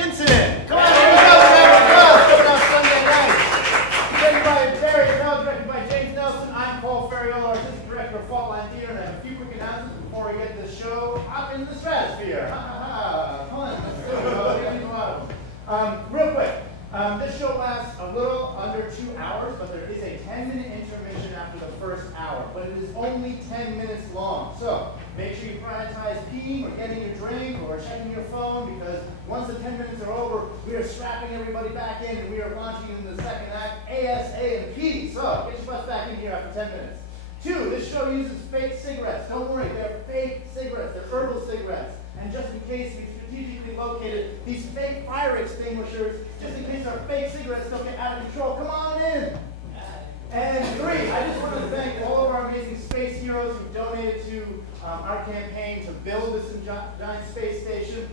incident. Come on, here we go. Coming out Sunday night. Written by Barry Eitel, directed by James Nelson. I'm Paul Ferriola, artistic director of FaultLine Theater, and I have a few quick announcements before we get this show up into the stratosphere. Ha ha ha. Come on, let's do it. Real quick. This show lasts a little under 2 hours, but there is a 10-minute intermission after the first hour. But it is only 10 minutes long. So make sure you prioritize peeing or getting your drink or checking your phone, because once the 10 minutes are over, we are strapping everybody back in and we are launching into the second act, ASAP. So get your butts back in here after 10 minutes. 2, this show uses fake cigarettes. Don't worry, they're fake cigarettes. They're herbal cigarettes. And just in case we strategically located these fake fire extinguishers, just in case our fake cigarettes don't get out of control. Come on in. And 3, I just want to thank all of our amazing space heroes who donated to our campaign to build this giant space station.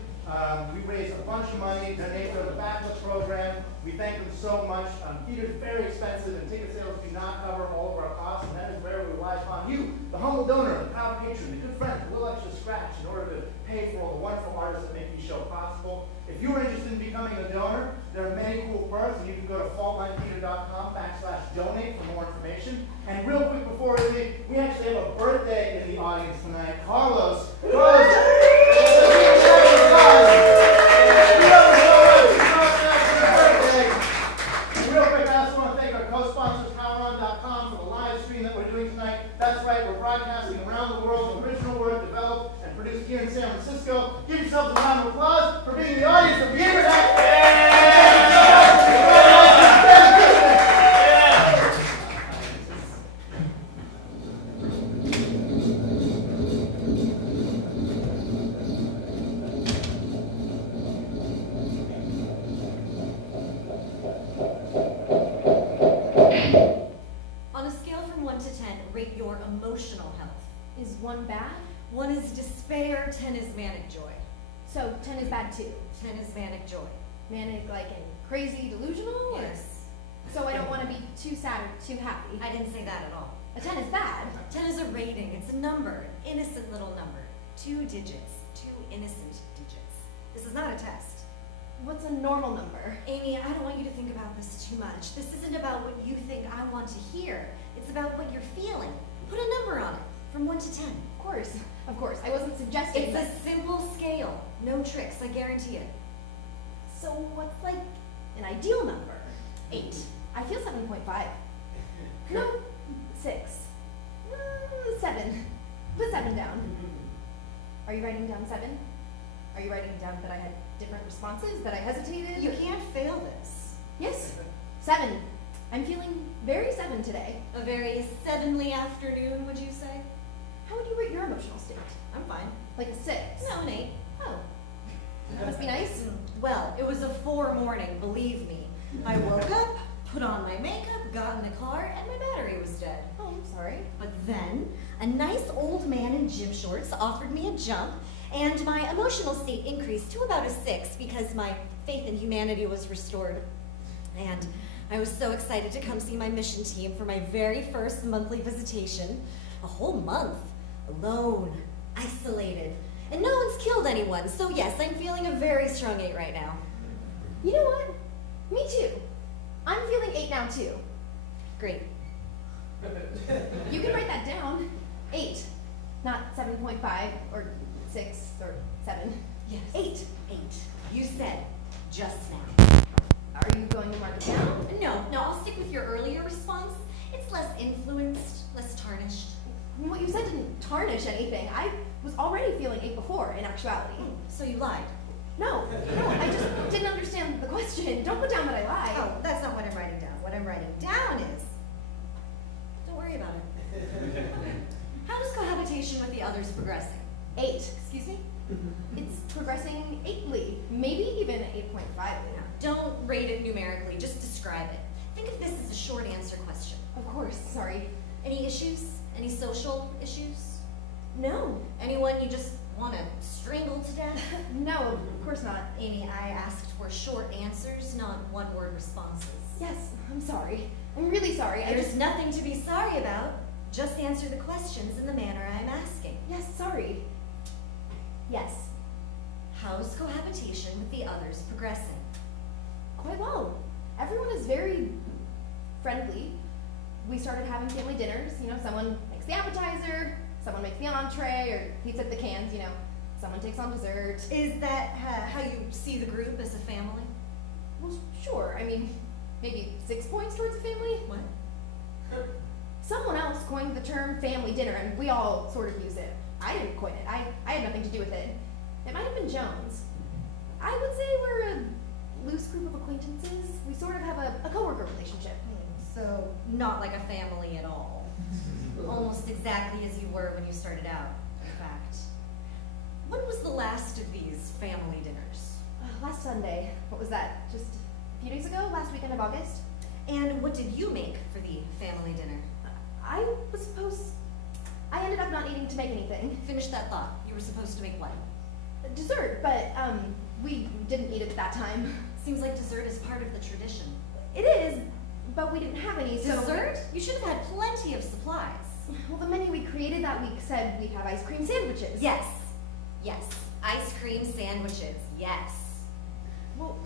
We raised a bunch of money, donated to the backup program. We thank them so much. Theater's very expensive, and ticket sales do not cover all of our costs, and that is where we rely upon you, the humble donor, the proud patron, the good friend, a little extra scratch in order to pay for all the wonderful artists that make these shows possible. If you are interested in becoming a donor, there are many cool perks, and you can go to faultlinetheater.com/donate for more information. And real quick before we leave, we actually have a birthday in the audience tonight. Carlos. Broadcasting around the world, original work developed and produced here in San Francisco. Give yourselves a round of applause for being the audience of the internet. On a scale from 1 to 10, rate your emotional health. Is 1 bad? 1 is despair, 10 is manic joy. So 10 is bad too? 10 is manic joy. Manic like in crazy delusional? Yes. So I don't want to be too sad or too happy. I didn't say that at all. A 10 is bad. 10 is a rating. It's a number. An innocent little number. 2 digits. 2 innocent digits. This is not a test. What's a normal number? Amy, I don't want you to think about this too much. This isn't about what you think I want to hear. It's about what you're feeling. Put a number on it. From 1 to 10. Of course. I wasn't suggesting It's a simple scale. No tricks, I guarantee it. So what's like an ideal number? 8. I feel 7.5. No, 6. 7. Put 7 down. Are you writing down 7? Are you writing down that I had different responses, that I hesitated? You can't fail this. Yes, 7. I'm feeling very 7 today. A very 7-ly afternoon, would you say? How would you rate your emotional state? I'm fine. Like a 6? No, an 8. Oh. That must be nice. Well, it was a 4 morning, believe me. I woke up, put on my makeup, got in the car, and my battery was dead. Oh, I'm sorry. But then, a nice old man in gym shorts offered me a jump, and my emotional state increased to about a 6 because my faith in humanity was restored. And I was so excited to come see my mission team for my very first monthly visitation. A whole month, alone, isolated, and no one's killed anyone. So yes, I'm feeling a very strong 8 right now. You know what? Me too. I'm feeling 8 now too. Great. You can write that down. 8, not 7.5 or 6 or 7. Yes. 8. 8. You said just now. Are you going to mark it down? No, I'll stick with your earlier response. It's less influenced, less tarnished. What you said didn't tarnish anything. I was already feeling 8 before, in actuality. So you lied? No, I just didn't understand the question. Don't put down that I lied. Oh, that's not what I'm writing down. What I'm writing down is, don't worry about it. How is cohabitation with the others progressing? 8. Excuse me? It's progressing 8-ly, maybe even 8.5 now. Don't rate it numerically, just describe it. Think of this as a short answer question. Of course, sorry. Any issues? Any social issues? No. Anyone you just want to strangle to death? No, of course not. Amy, I asked for short answers, not one-word responses. Yes, I'm sorry. I'm really sorry. There's nothing to be sorry about. Just answer the questions in the manner I'm asking. Yes, sorry. Yes. How's cohabitation with the others progressing? Quite well. Everyone is very friendly. We started having family dinners. You know, someone makes the appetizer, someone makes the entree, or heats up the cans, you know. Someone takes on dessert. Is that how you see the group as a family? Well, sure. I mean, maybe 6 points towards a family. What? Someone else coined the term family dinner, and we all sort of use it. I didn't coin it. I had nothing to do with it. It might have been Jones. I would say we're a loose group of acquaintances. We sort of have a coworker relationship. So, not like a family at all. Almost exactly as you were when you started out, in fact. When was the last of these family dinners? Last Sunday. What was that? Just a few days ago? Last weekend of August? And what did you make for the family dinner? I ended up not needing to make anything. Finish that thought. You were supposed to make what? Dessert, but we didn't eat it at that time. Seems like dessert is part of the tradition. It is, but we didn't have any, so... Dessert? You should have had plenty of supplies. Well, the menu we created that week said we'd have ice cream sandwiches. Yes. Yes. Ice cream sandwiches. Yes. Well,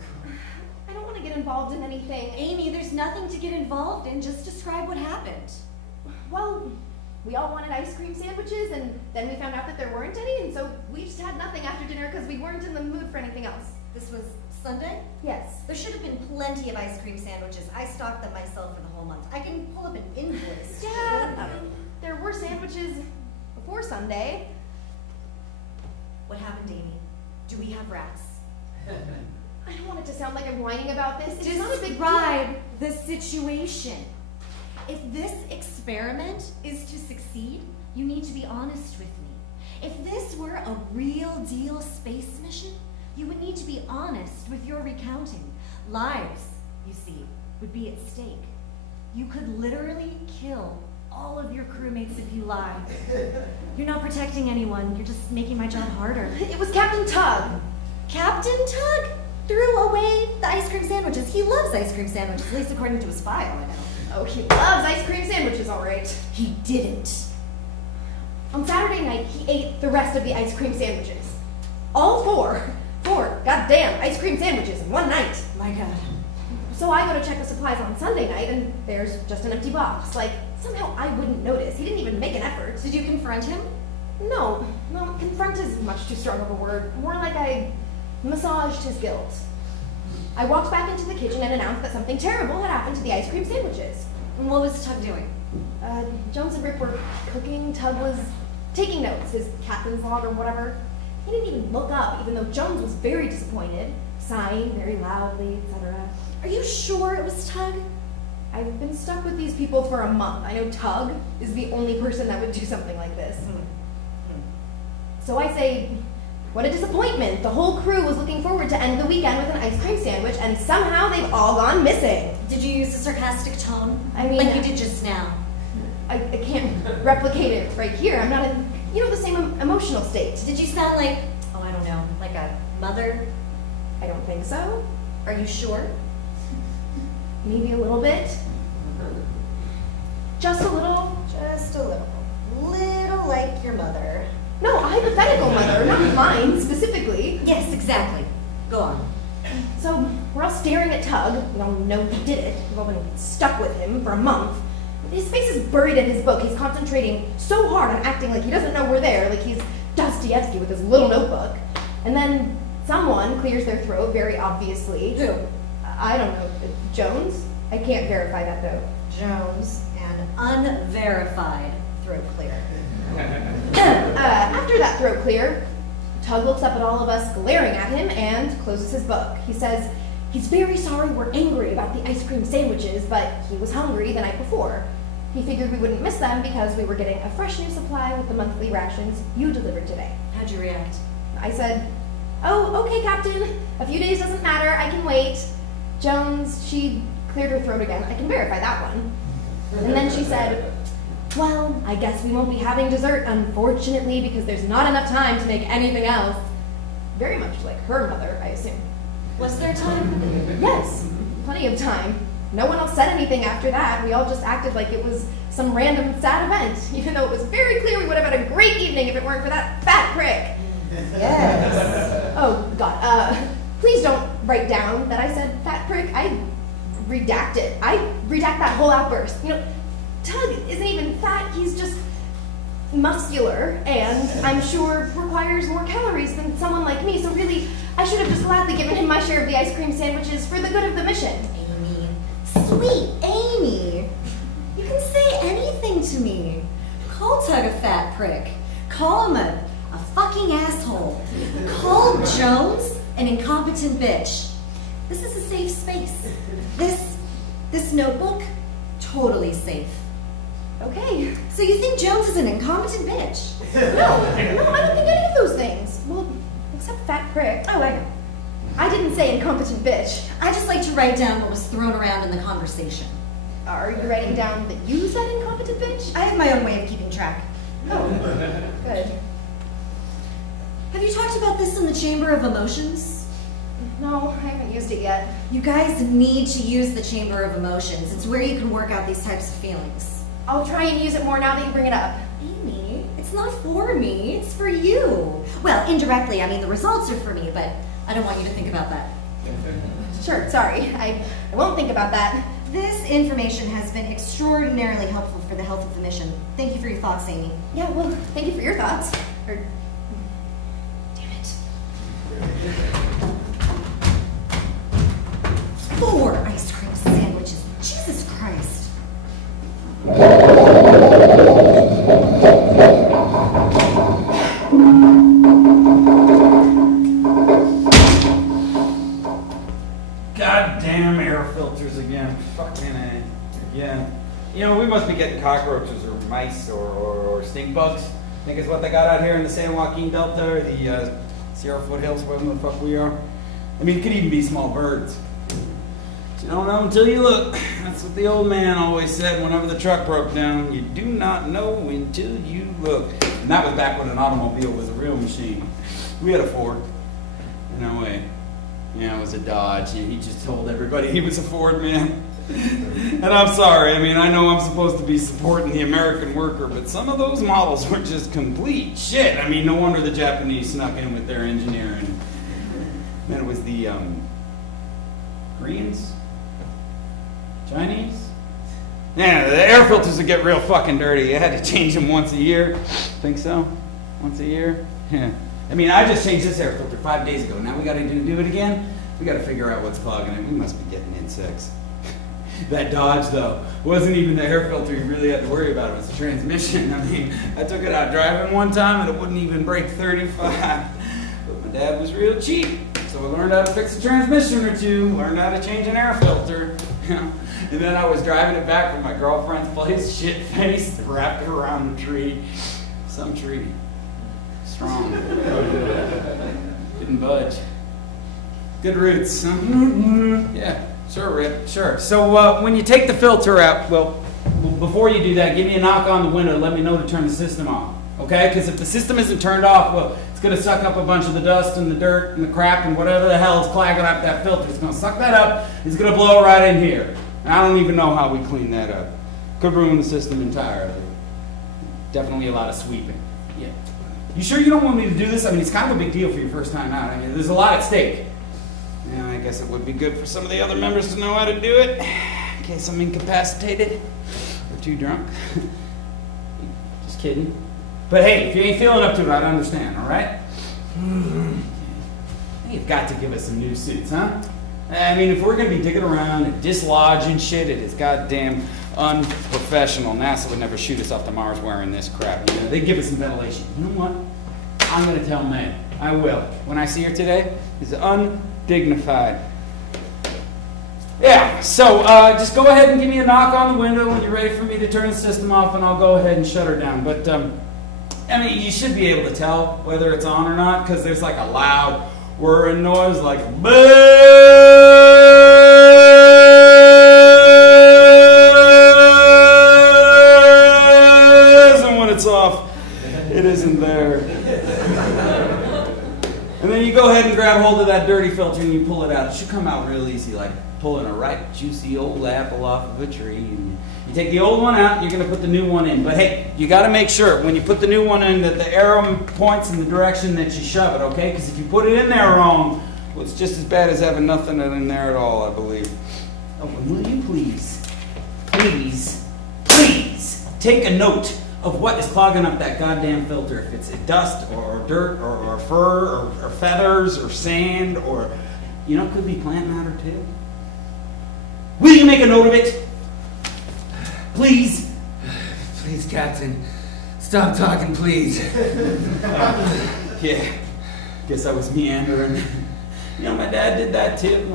I don't want to get involved in anything. Amy, there's nothing to get involved in. Just describe what happened. Well, we all wanted ice cream sandwiches, and then we found out that there weren't any, and so we just had nothing after dinner because we weren't in the mood for anything else. This was Sunday? Yes. There should have been plenty of ice cream sandwiches. I stocked them myself for the whole month. I can pull up an invoice. Yeah, there were sandwiches before Sunday. What happened, Amy? Do we have rats? I don't want it to sound like I'm whining about this. It's not a big deal. Describe the situation. If this experiment is to succeed, you need to be honest with me. If this were a real deal space mission, you would need to be honest with your recounting. Lives, you see, would be at stake. You could literally kill all of your crewmates if you lie. You're not protecting anyone, you're just making my job harder. It was Captain Tug. Captain Tug threw away the ice cream sandwiches. He loves ice cream sandwiches, at least according to his file, I know. Oh, he loves ice cream sandwiches, all right. He didn't. On Saturday night, he ate the rest of the ice cream sandwiches. All four goddamn ice cream sandwiches in one night. My God. So I go to check the supplies on Sunday night, and there's just an empty box. Like, somehow I wouldn't notice. He didn't even make an effort. Did you confront him? No, confront is much too strong of a word. More like I massaged his guilt. I walked back into the kitchen and announced that something terrible had happened to the ice cream sandwiches. And what was Tug doing? Jones and Rip were cooking. Tug was taking notes, his captain's log or whatever. He didn't even look up, even though Jones was very disappointed, sighing very loudly, etc. Are you sure it was Tug? I've been stuck with these people for a month. I know Tug is the only person that would do something like this. So I say, what a disappointment. The whole crew was looking forward to end the weekend with an ice cream sandwich, and somehow they've all gone missing. Did you use a sarcastic tone? I mean, like you did just now. I can't replicate it right here. I'm not in, the same emotional state. Did you sound like, oh, I don't know, like a mother? I don't think so. Are you sure? Maybe a little bit. Just a little. Just a little. Little like your mother. No, a hypothetical mother, not mine specifically. Yes, exactly. Go on. So we're all staring at Tug. We all know he did it. We've all been stuck with him for a month. His face is buried in his book. He's concentrating so hard on acting like he doesn't know we're there, like he's Dostoevsky with his little notebook. And then someone clears their throat, very obviously. Who? I don't know. Jones? I can't verify that, though. Jones, an unverified throat clear. After that throat clear, Tug looks up at all of us, glaring at him, and closes his book. He says he's very sorry we're angry about the ice cream sandwiches, but he was hungry the night before. He figured we wouldn't miss them because we were getting a fresh new supply with the monthly rations you delivered today. How'd you react? I said, oh, okay, Captain. A few days doesn't matter. I can wait. Jones, she cleared her throat again. I can verify that one. And then she said, well, I guess we won't be having dessert, unfortunately, because there's not enough time to make anything else. Very much like her mother, I assume. Was there time? Yes, plenty of time. No one else said anything after that. We all just acted like it was some random sad event, even though it was very clear we would have had a great evening if it weren't for that fat prick. Yes. Oh, God. Please don't write down that I said fat prick. I redact it. I redact that whole outburst. You know, Tug isn't even fat. He's just muscular, and I'm sure requires more calories than someone like me. So really, I should have just gladly given him my share of the ice cream sandwiches for the good of the mission. Amy, sweet Amy, you can say anything to me. Call Tug a fat prick. Call him a fucking asshole. Call Jones an incompetent bitch. This is a safe space. This notebook, totally safe. Okay. So you think Jones is an incompetent bitch? No, I don't think any of those things. Well, except fat prick. Oh, I know. I didn't say incompetent bitch. I just like to write down what was thrown around in the conversation. Are you writing down that you said incompetent bitch? I have my own way of keeping track. Oh, good. Have you talked about this in the Chamber of Emotions? No, I haven't used it yet. You guys need to use the Chamber of Emotions. It's where you can work out these types of feelings. I'll try and use it more now that you bring it up. Amy, it's not for me, it's for you. Well, indirectly, I mean the results are for me, but I don't want you to think about that. Sure, sorry. I won't think about that. This information has been extraordinarily helpful for the health of the mission. Thank you for your thoughts, Amy. Yeah, well, thank you for your thoughts. Damn it. 4 ice cream sandwiches. Jesus Christ. Goddamn air filters again. Fucking A. Again. You know, we must be getting cockroaches or mice or stink bugs. I think it's what they got out here in the San Joaquin Delta or the Sierra foothills, wherever the fuck we are. I mean, it could even be small birds. You don't know until you look. That's what the old man always said whenever the truck broke down. You do not know until you look. And that was back when an automobile was a real machine. We had a Ford. No way. Yeah, it was a Dodge. He just told everybody he was a Ford man. And I'm sorry. I mean, I know I'm supposed to be supporting the American worker, but some of those models were just complete shit. I mean, no wonder the Japanese snuck in with their engineering. Then it was the Koreans? Chinese? Yeah, the air filters would get real fucking dirty. You had to change them once a year. Think so? Once a year? Yeah. I mean, I just changed this air filter 5 days ago. Now we got to do it again? We got to figure out what's clogging it. We must be getting insects. That Dodge, though, wasn't even the air filter you really had to worry about. It was the transmission. I mean, I took it out driving one time and it wouldn't even break 35. But my dad was real cheap. So I learned how to fix a transmission or two, learned how to change an air filter. And then I was driving it back from my girlfriend's place, shit-faced, wrapped it around the tree. Some tree. Strong. Didn't budge. Good roots. Yeah, sure, Rick, sure. So when you take the filter out, well, before you do that, give me a knock on the window, let me know to turn the system off. Okay? Because if the system isn't turned off, well, it's going to suck up a bunch of the dust and the dirt and the crap and whatever the hell is clogging up that filter. It's going to suck that up. It's going to blow right in here. And I don't even know how we clean that up. Could ruin the system entirely. Definitely a lot of sweeping. Yeah. You sure you don't want me to do this? I mean, it's kind of a big deal for your first time out. I mean, there's a lot at stake. Yeah, I guess it would be good for some of the other members to know how to do it. In case I'm incapacitated or too drunk. Just kidding. But hey, if you ain't feeling up to it, I'd understand, all right? You've got to give us some new suits, huh? I mean, if we're going to be digging around and dislodging shit, it is goddamn unprofessional. NASA would never shoot us off to Mars wearing this crap. You know, they give us some ventilation. You know what? I'm going to tell Meg. I will. When I see her today, it's undignified. Yeah, so just go ahead and give me a knock on the window when you're ready for me to turn the system off, and I'll go ahead and shut her down. But, I mean, you should be able to tell whether it's on or not, because there's like a loud whirring noise, like buzz, and when it's off, it isn't there. And then you go ahead and grab hold of that dirty filter and you pull it out. It should come out real easy, like pulling a ripe, juicy old apple off of a tree. And you take the old one out, and you're going to put the new one in. But hey, you got to make sure when you put the new one in that the arrow points in the direction that you shove it, okay? Because if you put it in there wrong, well, it's just as bad as having nothing in there at all, I believe. Oh, and will you please take a note of what is clogging up that goddamn filter? If it's dust or dirt or fur or feathers or sand or, you know, it could be plant matter too. Will you make a note of it? Please? Please, Captain. Stop talking, please. Yeah, guess I was meandering. You know, my dad did that too.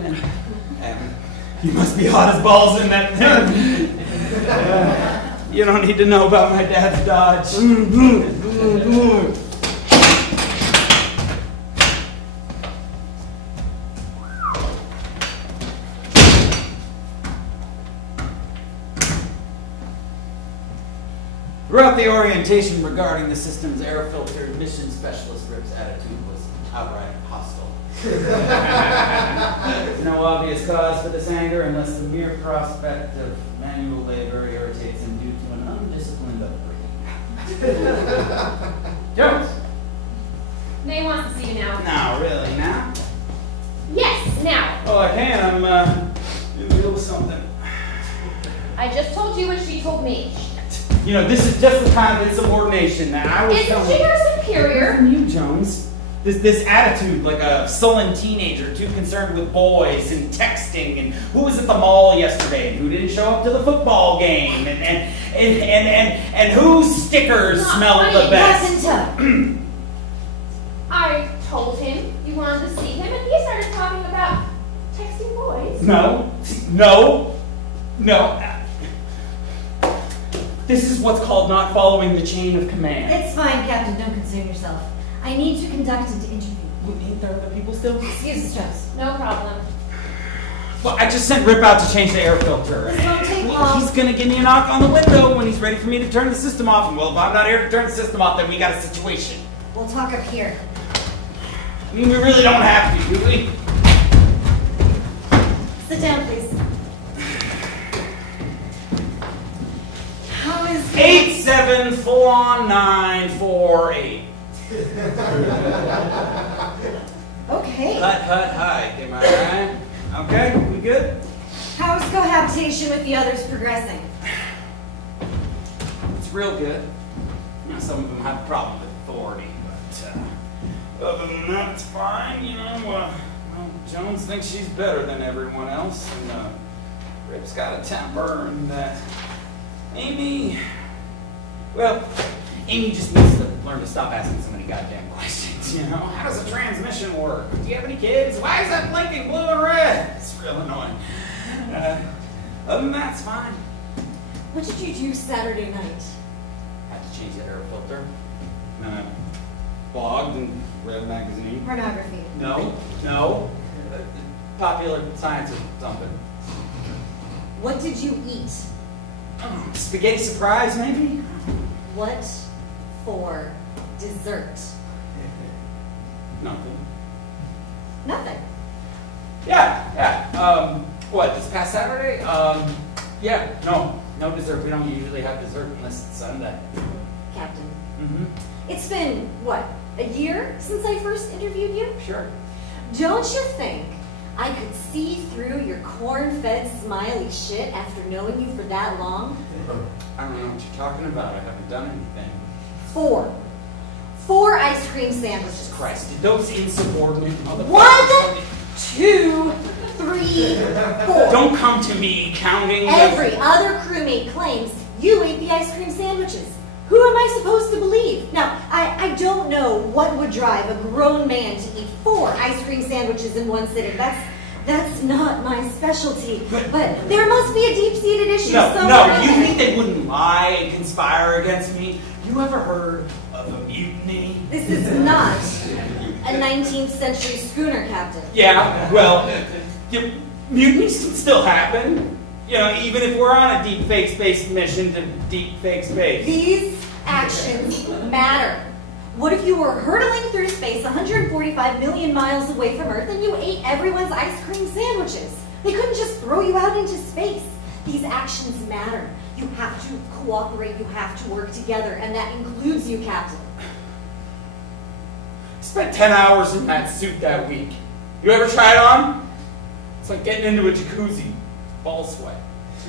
You must be hot as balls in that thing. You don't need to know about my dad's dodge. Throughout the orientation regarding the system's air filter, mission specialist Rip's attitude was outright hostile. There's no obvious cause for this anger unless the mere prospect of manual labor irritates him due to an undisciplined upbringing. Jones! May wants to see you now. Now, really, now? Yes, now. Well, I can. I'm in the middle of something. I just told you what she told me. You know, this is just the kind of insubordination that I was Isn't she your superior? From you, Jones. This attitude, like a sullen teenager, too concerned with boys and texting, and who was at the mall yesterday, and who didn't show up to the football game, and whose stickers smelled the best. I told him you wanted to see him, and he started talking about texting boys. No. This is what's called not following the chain of command. It's fine, Captain. Don't concern yourself. I need to conduct an interview. Ain't there other people still? Excuse us, Jones. No problem. Well, I just sent Rip out to change the air filter. This won't take long. He's gonna give me a knock on the window when he's ready for me to turn the system off. And well, if I'm not here to turn the system off, then we got a situation. We'll talk up here. I mean, we really don't have to, do we? Sit down, please. How is 874948. Okay. Hut, hike, am I right? Okay, we good? How's cohabitation with the others progressing? It's real good. You know, some of them have a problem with authority, but other than that, it's fine. You know, well, Jones thinks she's better than everyone else, and Rip's got a temper, and Amy, well, Amy just needs to learn to stop asking so many goddamn questions, you know? How does a transmission work? Do you have any kids? Why is that blinking blue and red? It's real annoying. Other than that, it's fine. What did you do Saturday night? Had to change the air filter. Blogged and read a magazine. Pornography. No. Popular science or something. What did you eat? Spaghetti surprise, maybe? What for dessert? Nothing. Nothing. Yeah. What, this past Saturday? Yeah, no dessert. We don't usually have dessert unless it's Sunday. Captain. Mm-hmm. It's been, what, a year since I first interviewed you? Sure. Don't you think I could see through your corn-fed smiley shit after knowing you for that long? I don't know what you're talking about. I haven't done anything. 4 ice cream sandwiches. Christ, did those insubordinate motherfuckers... 1, 2, 3, 4. Don't come to me counting... Every other crewmate claims you ate the ice cream sandwiches. Who am I supposed to believe? Now, I don't know what would drive a grown man to eat 4 ice cream sandwiches in one sitting. That's not my specialty. But there must be a deep-seated issue somewhere. No, you think they wouldn't lie and conspire against me? You ever heard of a mutiny? This is not a 19th century schooner, Captain. Yeah, well, mutinies can still happen. You know, even if we're on a deep fake space mission to deep fake space. These actions matter. What if you were hurtling through space 145 million miles away from Earth and you ate everyone's ice cream sandwiches? They couldn't just throw you out into space. These actions matter. You have to cooperate, you have to work together, and that includes you, Captain. I spent 10 hours in that suit that week. You ever try it on? It's like getting into a jacuzzi. Ball sweat.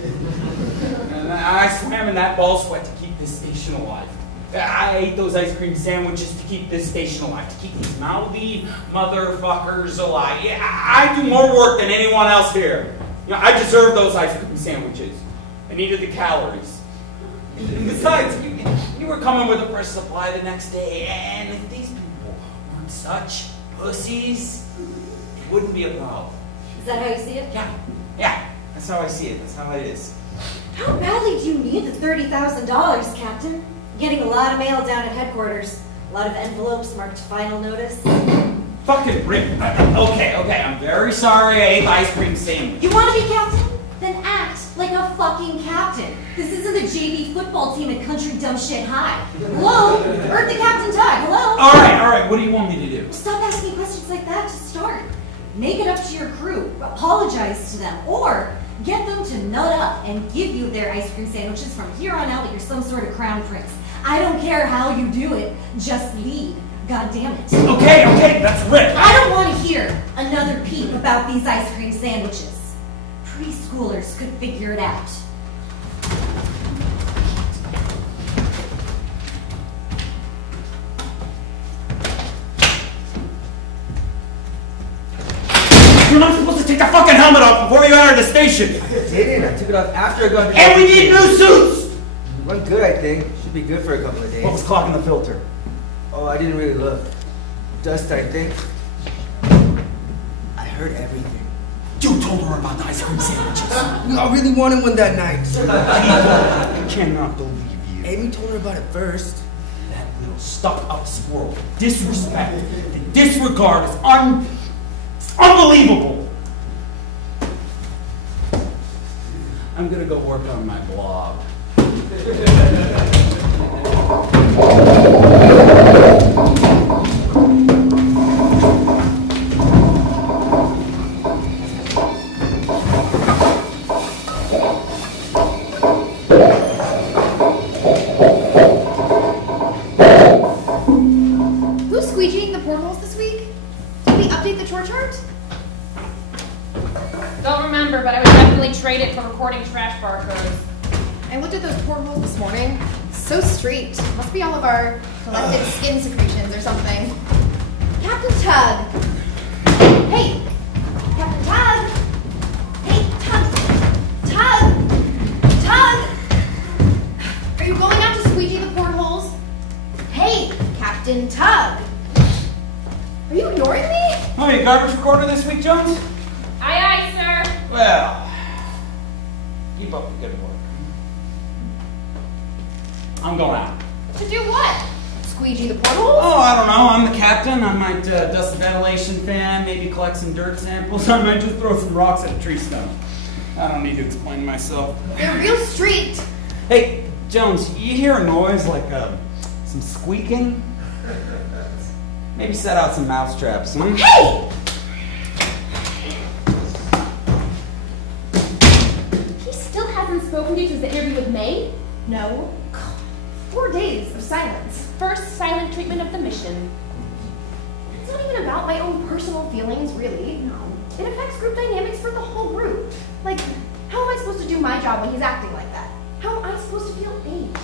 And I swam in that ball sweat to keep this station alive. I ate those ice cream sandwiches to keep this station alive, to keep these mouthy motherfuckers alive. Yeah, I do more work than anyone else here. You know, I deserve those ice cream sandwiches. I needed the calories. And besides, you were coming with a fresh supply the next day, and if these people weren't such pussies, it wouldn't be a problem. Is that how you see it? Yeah, that's how I see it. That's how it is. How badly do you need the $30,000, Captain? Getting a lot of mail down at headquarters. A lot of envelopes marked final notice. Fucking Rick. Okay, I'm very sorry I ate the ice cream sandwich. You want to be captain? Then act like a fucking captain. This isn't the JV football team at Country Dumb Shit High. Hello? Earth the captain tag. Hello? All right. What do you want me to do? Stop asking questions like that to start. Make it up to your crew. Apologize to them. Or get them to nut up and give you their ice cream sandwiches from here on out like you're some sort of crown prince. I don't care how you do it. Just lead. God damn it. Okay, that's Rick. I don't want to hear another peep about these ice cream sandwiches. Preschoolers could figure it out. You're not supposed to take the fucking helmet off before you enter the station. I didn't. I took it off after I got. And we need new suits. One good, I think. Should be good for a couple of days. What was clogging the filter? Oh, I didn't really look. Dust, I think. I heard everything. You told her about the ice cream sandwiches. I really wanted one that night. I cannot believe you. Amy told her about it first. That little stuck-up squirrel. Disrespect and disregard is unbelievable. I'm gonna go work on my blog. Who's squeegeeing the portholes this week? Did we update the chore chart? Don't remember, but I would definitely trade it for recording trash barcodes. I looked at those portholes this morning. So streaked. Must be all of our collected skin secretions or something. Captain Tug! Hey! Captain Tug! Hey, Tug! Tug! Tug! Are you going out to squeegee the portholes? Hey, Captain Tug! Are you ignoring me? Oh, you garbage recorder this week, Jones? Aye, sir. Well, keep up the good work. I'm going out. To do what? Squeegee the portholes? Oh, I don't know. I'm the captain. I might dust the ventilation fan, maybe collect some dirt samples. I might just throw some rocks at a tree stump. I don't need to explain myself. You're real streaked. Hey, Jones, you hear a noise like some squeaking? Maybe set out some mouse traps, huh? Hey! He still hasn't spoken to you since the interview with May? No. 4 days of silence. First silent treatment of the mission. It's not even about my own personal feelings, really. No. It affects group dynamics for the whole group. Like, how am I supposed to do my job when he's acting like that? How am I supposed to feel 8?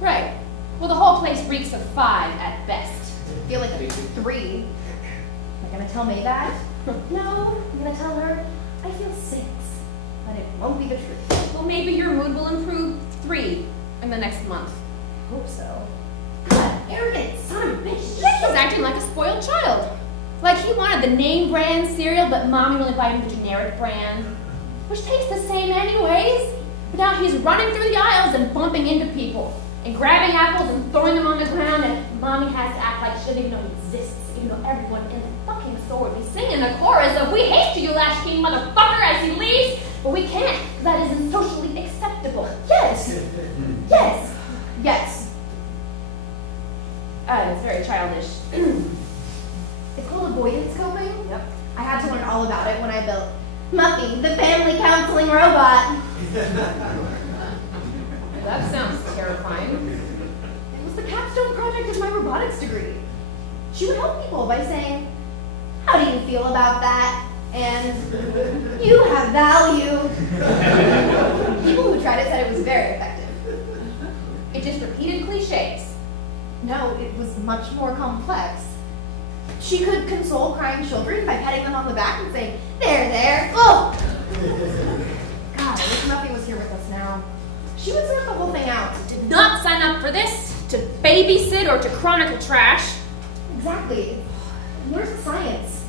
Right. Well, the whole place reeks of 5 at best. I feel like a 3. Am I gonna tell May that? No, I'm gonna tell her I feel 6. But it won't be the truth. Well, maybe your mood will improve 3 in the next month. Hope so. God, arrogant son of a bitch. Yeah, he's acting like a spoiled child. Like he wanted the name brand cereal, but mommy really bought him the generic brand. Which tastes the same anyways. But now he's running through the aisles and bumping into people. And grabbing apples and throwing them on the ground, and mommy has to act like she doesn't even know he exists, even though everyone in the fucking store would be singing the chorus of "We hate you, latchkey motherfucker," as he leaves, but we can't, because that isn't socially acceptable. Yes! Yes! Yes. It's very childish. It's called avoidance coping. Yep. I had to learn all about it when I built Muffy, the family counseling robot. That sounds terrifying. It was the capstone project of my robotics degree. She would help people by saying, "How do you feel about that?" And "You have value." People who tried it said it was very effective. It just repeated cliches. No, it was much more complex. She could console crying children by patting them on the back and saying, "There, there, oh!" God, I wish Muffy was here with us now. She would sort the whole thing out. Did not sign up for this, to babysit or to chronicle trash. Exactly. Yours is science.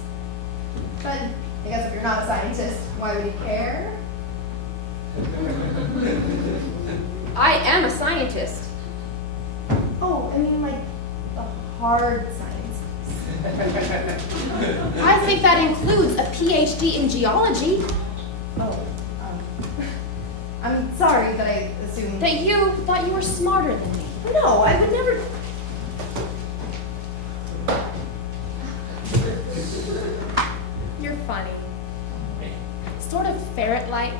But I guess if you're not a scientist, why would you care? I am a scientist. Oh, I mean like the hard science. I think that includes a PhD in geology. Oh, I'm sorry that I assumed... That you thought you were smarter than me. No, I would never... You're funny. Sort of ferret-like,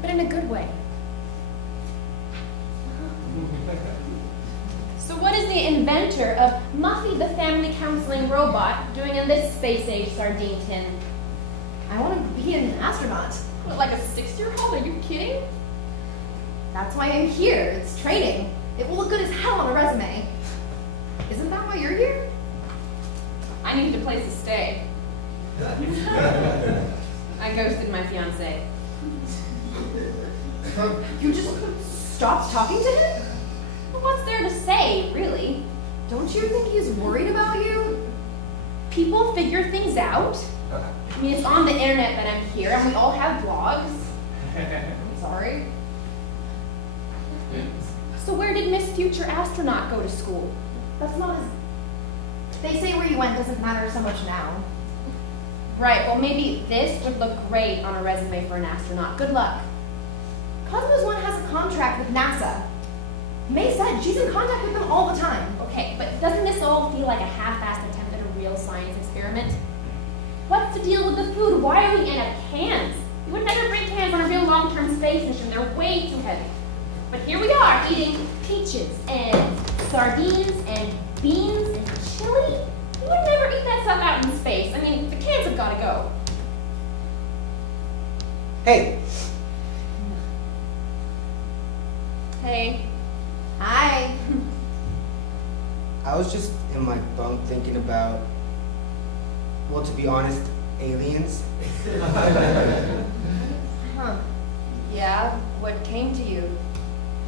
but in a good way. So what is the inventor of Muffy the family counseling robot doing in this space-age sardine tin? I want to be an astronaut. What, like a 6-year-old? Are you kidding? That's why I'm here. It's training. It will look good as hell on a resume. Isn't that why you're here? I needed a place to stay. I ghosted my fiancé. You just stopped talking to him? Well, what's there to say, really? Don't you think he's worried about you? People figure things out. I mean, it's on the internet that I'm here, and we all have blogs. Sorry. So where did Miss Future Astronaut go to school? That's not as... They say where you went doesn't matter so much now. Right, well maybe this would look great on a resume for an astronaut. Good luck. Cosmos One has a contract with NASA. May said she's in contact with them all the time. Okay, but doesn't this all feel like a half-assed attempt at a real science experiment? What's the deal with the food? Why are we in a cans? You would never bring cans on a real long-term space mission. They're way too heavy. But here we are, eating peaches and sardines and beans and chili. You would never eat that stuff out in space. I mean, the cans have got to go. Hey. Hey. Hi. I was just in my bunk thinking about, well, to be honest, aliens. Huh. Yeah, what came to you?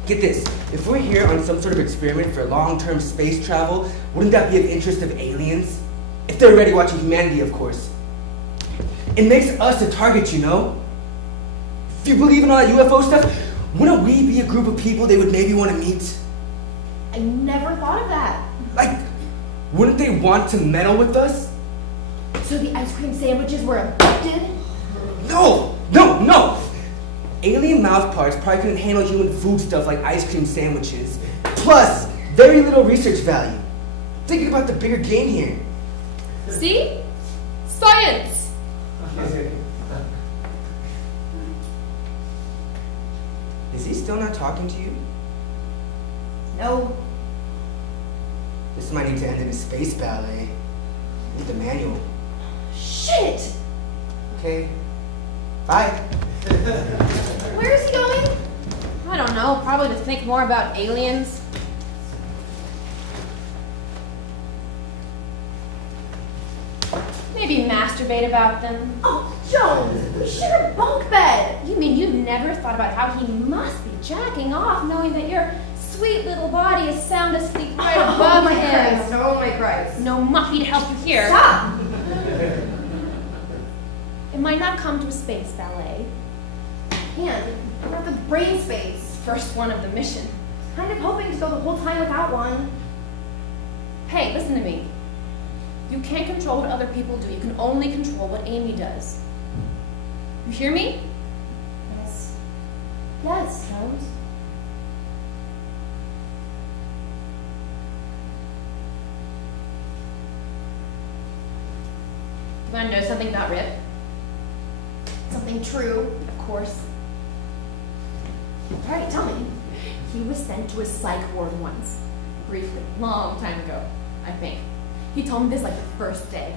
Get this, if we're here on some sort of experiment for long-term space travel, wouldn't that be of interest of aliens? If they're already watching humanity, of course. It makes us a target, you know? If you believe in all that UFO stuff, wouldn't we be a group of people they would maybe want to meet? I never thought of that. Like, wouldn't they want to meddle with us? So the ice cream sandwiches were abducted? No! No! No! Alien mouth parts probably couldn't handle human food stuff like ice cream sandwiches. Plus, very little research value. Thinking about the bigger game here. See? Science! Is he still not talking to you? No. This might need to end in a space ballet. With the manual. Shit! Okay. Bye. Where is he going? I don't know, probably to think more about aliens. Maybe masturbate about them. Oh, Jones! We share a bunk bed! You mean you've never thought about how he must be jacking off knowing that your sweet little body is sound asleep right above my him? Christ, oh my Christ. No Muffy to help you here. Stop! It might not come to a space ballet. Can't. We're at the brain space. First one of the mission. Kind of hoping to go the whole time without one. Hey, listen to me. You can't control what other people do. You can only control what Amy does. You hear me? Yes. Yes, Jones. You want to know something about Rip? It's something true, of course. Alright, tell me. He was sent to a psych ward once. Briefly. Long time ago, I think. He told me this like the first day.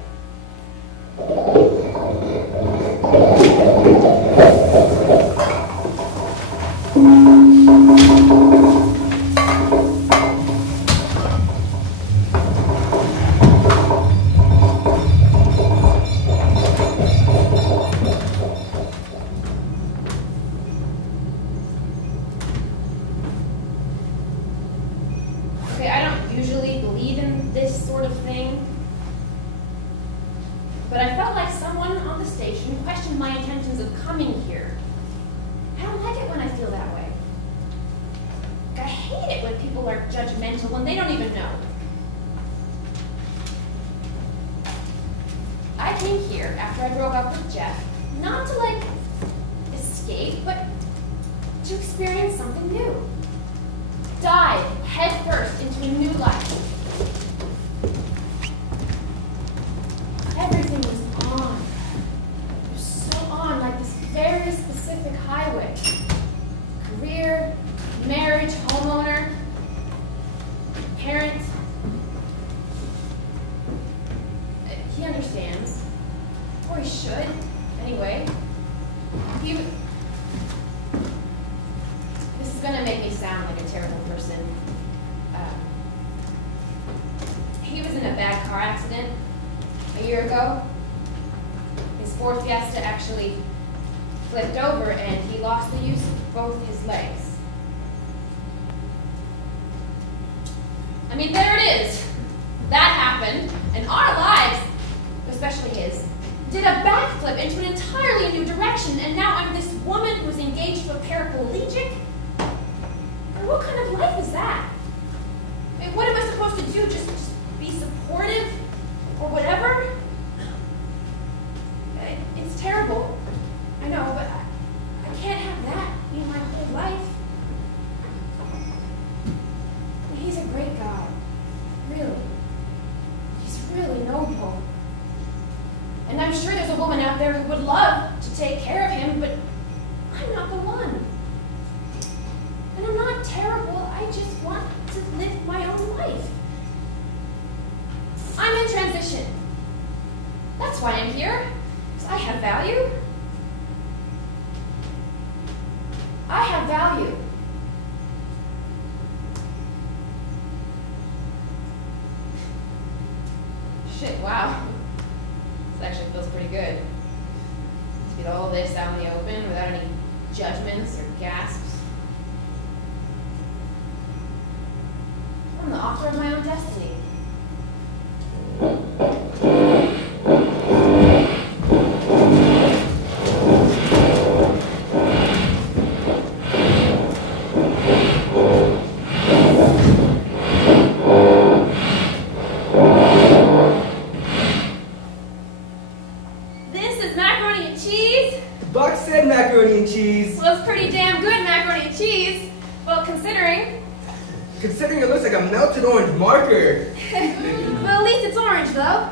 Considering it looks like a melted orange marker. Well, at least it's orange, though.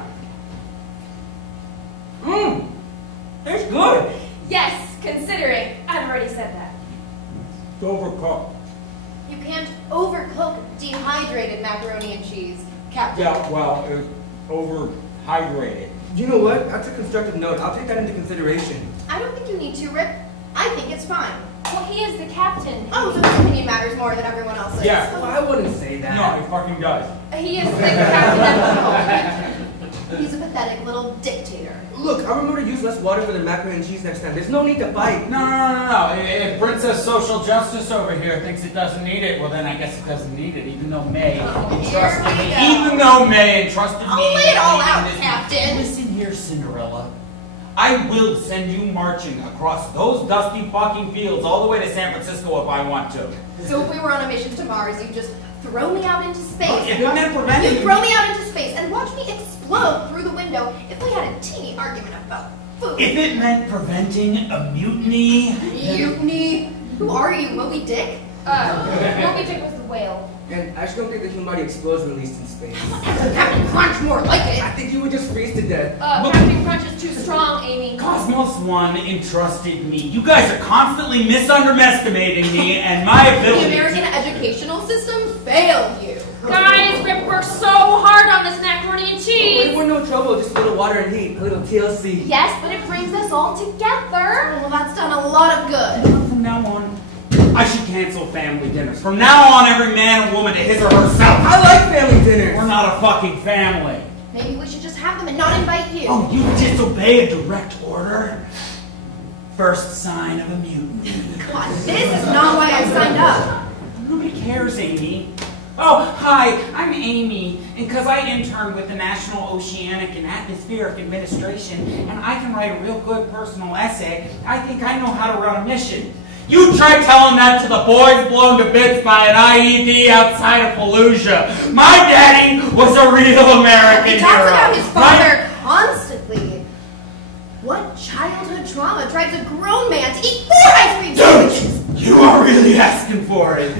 It's good. Yes, considering. I've already said that. It's overcooked. You can't overcook dehydrated macaroni and cheese, Captain. Yeah, well, it's overhydrated. You know what? That's a constructive note. I'll take that into consideration. I don't think you need to, Rip. I think it's fine. Well, he is the captain. Oh, so his opinion matters more than everyone else's. Yeah. Oh, I wouldn't say that. No, it fucking does. He is the captain. He's a pathetic little dictator. Look, I'll remember to use less water for the macaroni and cheese next time. There's no need to fight. No. If Princess Social Justice over here thinks it doesn't need it, well then I guess it doesn't need it, even though May entrusted me. Even though May entrusted me. I'll lay it all out, Captain. Listen here, Cinderella. I will send you marching across those dusty fucking fields all the way to San Francisco if I want to. So if we were on a mission to Mars, you'd just throw me out into space. Look, if it meant preventing You'd throw me out into space and watch me explode through the window if we had a teeny argument about food. If it meant preventing a mutiny. Mutiny? Who are you, Moby Dick? Moby Dick was the whale. And I just don't think the human body explodes when released in space. Captain Crunch, more like it. I think you would just freeze to death. Captain Crunch is too strong, Amy. Cosmos One entrusted me. You guys are constantly misunderestimating me and my The ability. American educational system failed you. Guys, Rip worked so hard on this macaroni and cheese. We're no trouble, just a little water and heat, a little TLC. Yes, but it brings us all together. Well, that's done a lot of good. From now on, I should cancel family dinners. From now on, every man or woman to his or herself. I like family dinners. We're not a fucking family. Maybe we should just have them and not invite you. Oh, you disobey a direct order? First sign of a mutiny. God, this is not why I signed up. Nobody cares, Amy. Oh, hi, I'm Amy, and because I interned with the National Oceanic and Atmospheric Administration, and I can write a real good personal essay, I think I know how to run a mission. You try telling that to the boys blown to bits by an IED outside of Fallujah. My daddy was a real American He talks hero. about his father constantly. What childhood trauma drives a grown man to eat 4 ice cream sandwiches? You are really asking for it.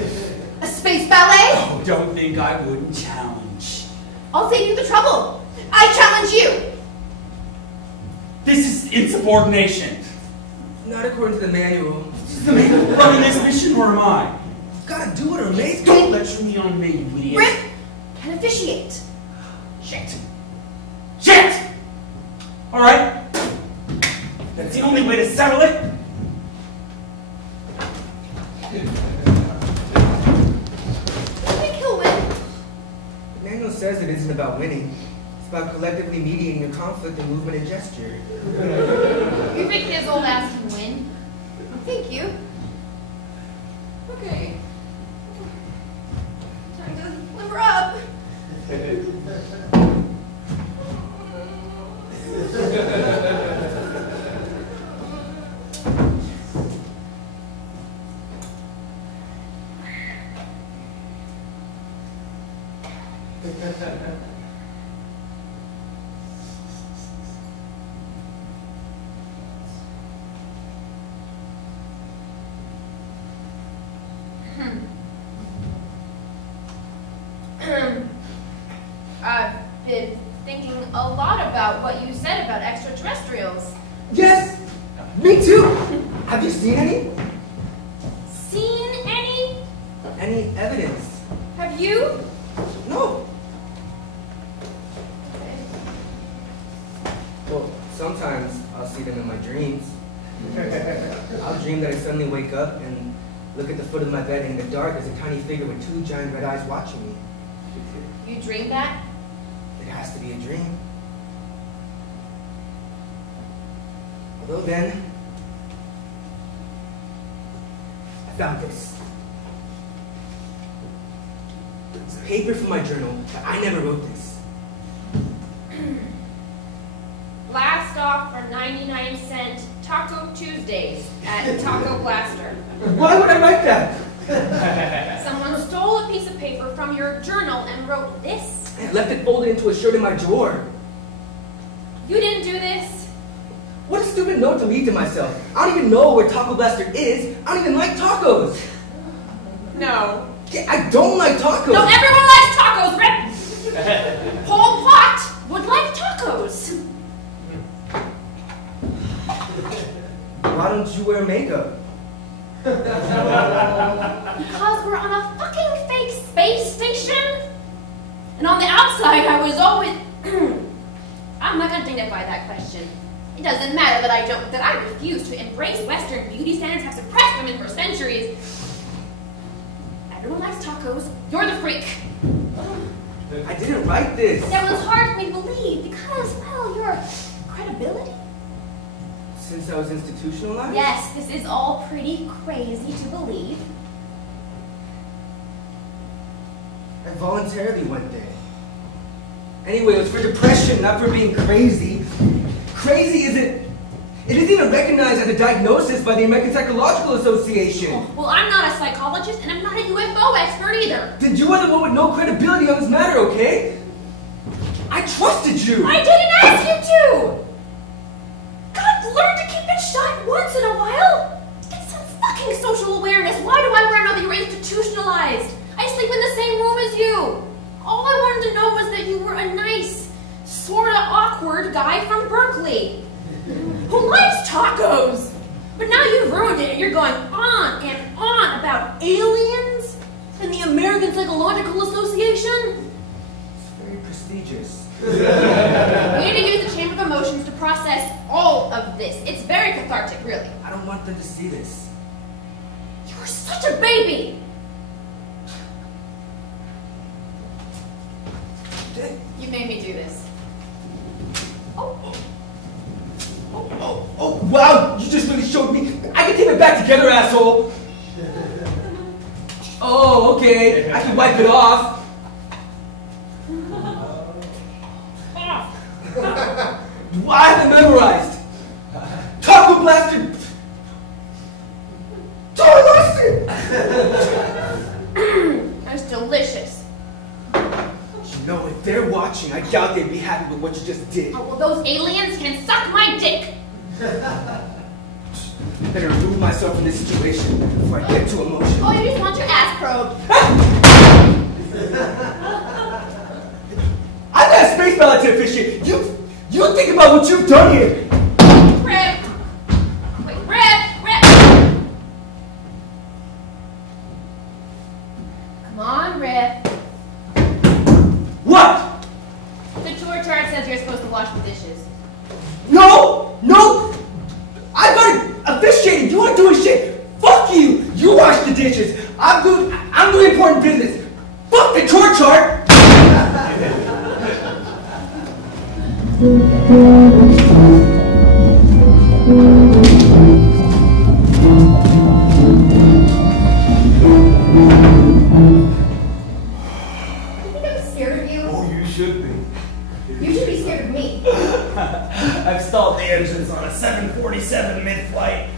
A space ballet? Oh, don't think I wouldn't challenge. I'll save you the trouble. I challenge you. This is insubordination. Not according to the manual. Is the man running this mission, or am I? Gotta do it or amaze. Don't lecture me on me, you idiot. Rip can officiate. Shit. Shit! Alright. That's the only way to settle it. I think he'll win. The manual says it isn't about winning. It's about collectively mediating a conflict in movement and gesture. You think his old ass can win? Thank you. Okay. Time to limber up. I've been thinking a lot about what you said about extraterrestrials. Yes! Me too! Have you seen any? Seen any? Any evidence? Have you? No. Well, sometimes I'll see them in my dreams. I'll dream that I suddenly wake up and look at the foot of my bed, and in the dark there's a tiny figure with 2 giant red eyes watching me. You dreamed that? It has to be a dream. Although then, I found this. It's a paper from my journal, but I never wrote this. Blast off for 99-cent Taco Tuesdays at Taco Blaster. Why would I write that? Someone stole a piece of paper from your journal and wrote this. I left it folded into a shirt in my drawer. You didn't do this. What a stupid note to leave to myself. I don't even know where Taco Blaster is. I don't even like tacos. No. Yeah, I don't like tacos. No, everyone likes tacos, Rip! Pol Pot would like tacos. Why don't you wear makeup? Because we're on a fucking fake space station? And on the outside, I was always... I'm not gonna dignify that question. It doesn't matter that I refuse to embrace Western beauty standards have suppressed women for centuries. Everyone likes tacos. You're the freak. I didn't write this. That was hard for me to believe because, well, your credibility? Since I was institutionalized? Yes, this is all pretty crazy to believe. I voluntarily went there. Anyway, it was for depression, not for being crazy. Crazy isn't even recognized as a diagnosis by the American Psychological Association. Well, I'm not a psychologist and I'm not a UFO expert either. Then you are the one with no credibility on this matter, okay? I trusted you. I didn't ask you to! God, learn to keep it shut once in a while! Get some fucking social awareness. Why do I wear another? You're institutionalized. I sleep in the same you. All I wanted to know was that you were a nice, sort of awkward guy from Berkeley who likes tacos. But now you've ruined it and you're going on and on about aliens and the American Psychological Association. It's very prestigious. We need to use the Chamber of Emotions to process all of this. It's very cathartic, really. I don't want them to see this. You're such a baby. You made me do this. Oh, wow, you just really showed me. I can take it back together, asshole. Oh, okay, I can wipe it off. I have it memorized. Taco Blaster. That's delicious. You know, if they're watching, I doubt they'd be happy with what you just did. Oh, well, those aliens can suck my dick. I better remove myself from this situation before I get too emotional. Oh, you just want your ass probed. I'm not a space ballot to officiate. You think about what you've done here. Rip. Wait, Rip. Come on, Rip. What? The tour chart says you're supposed to wash the dishes. No! I'm gonna officiate. You aren't doing shit. Fuck you. You wash the dishes. I'm doing important business. Fuck the tour chart. You should be scared of me. I've stalled the engines on a 747 mid-flight.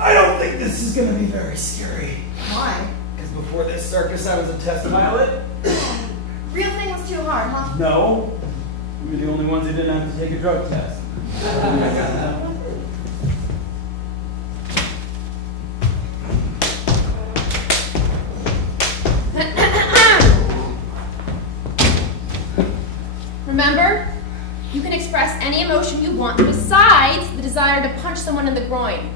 I don't think this is going to be very scary. Why? Because before this circus, I was a test pilot. Real thing was too hard, huh? No. We were the only ones who didn't have to take a drug test. Remember, you can express any emotion you want besides the desire to punch someone in the groin.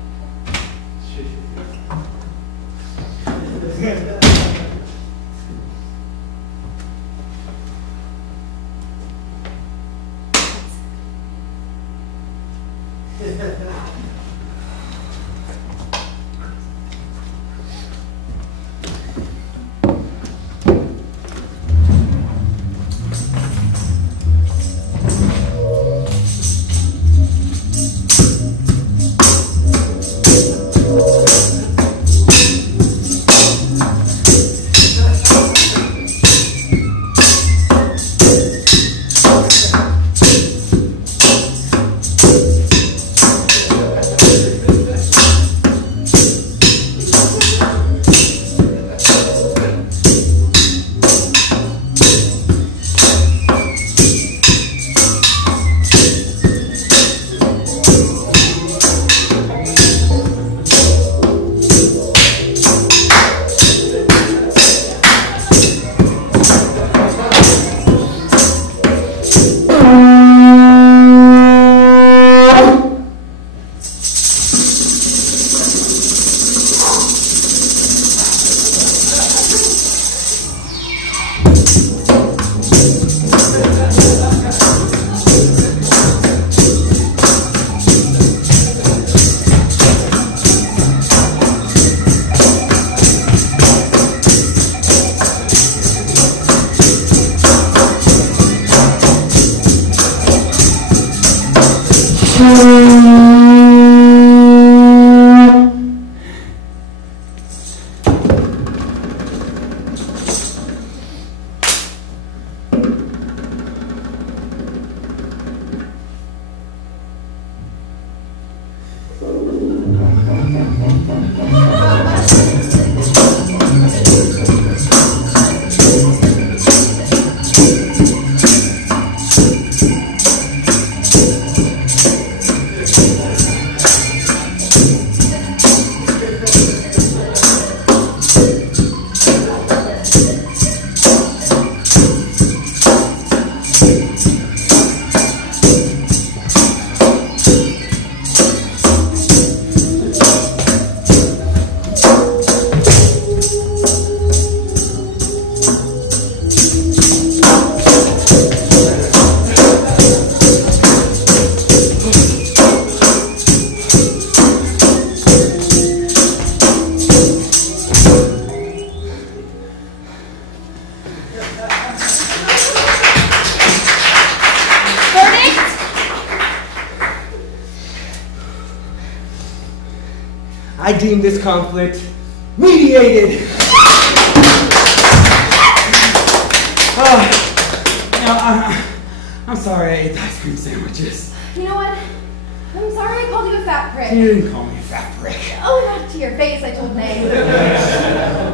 I deem this conflict mediated. I'm sorry I ate the ice cream sandwiches. You know what? I'm sorry I called you a fat prick. You didn't call me a fat prick. Oh, not to your face, I told May.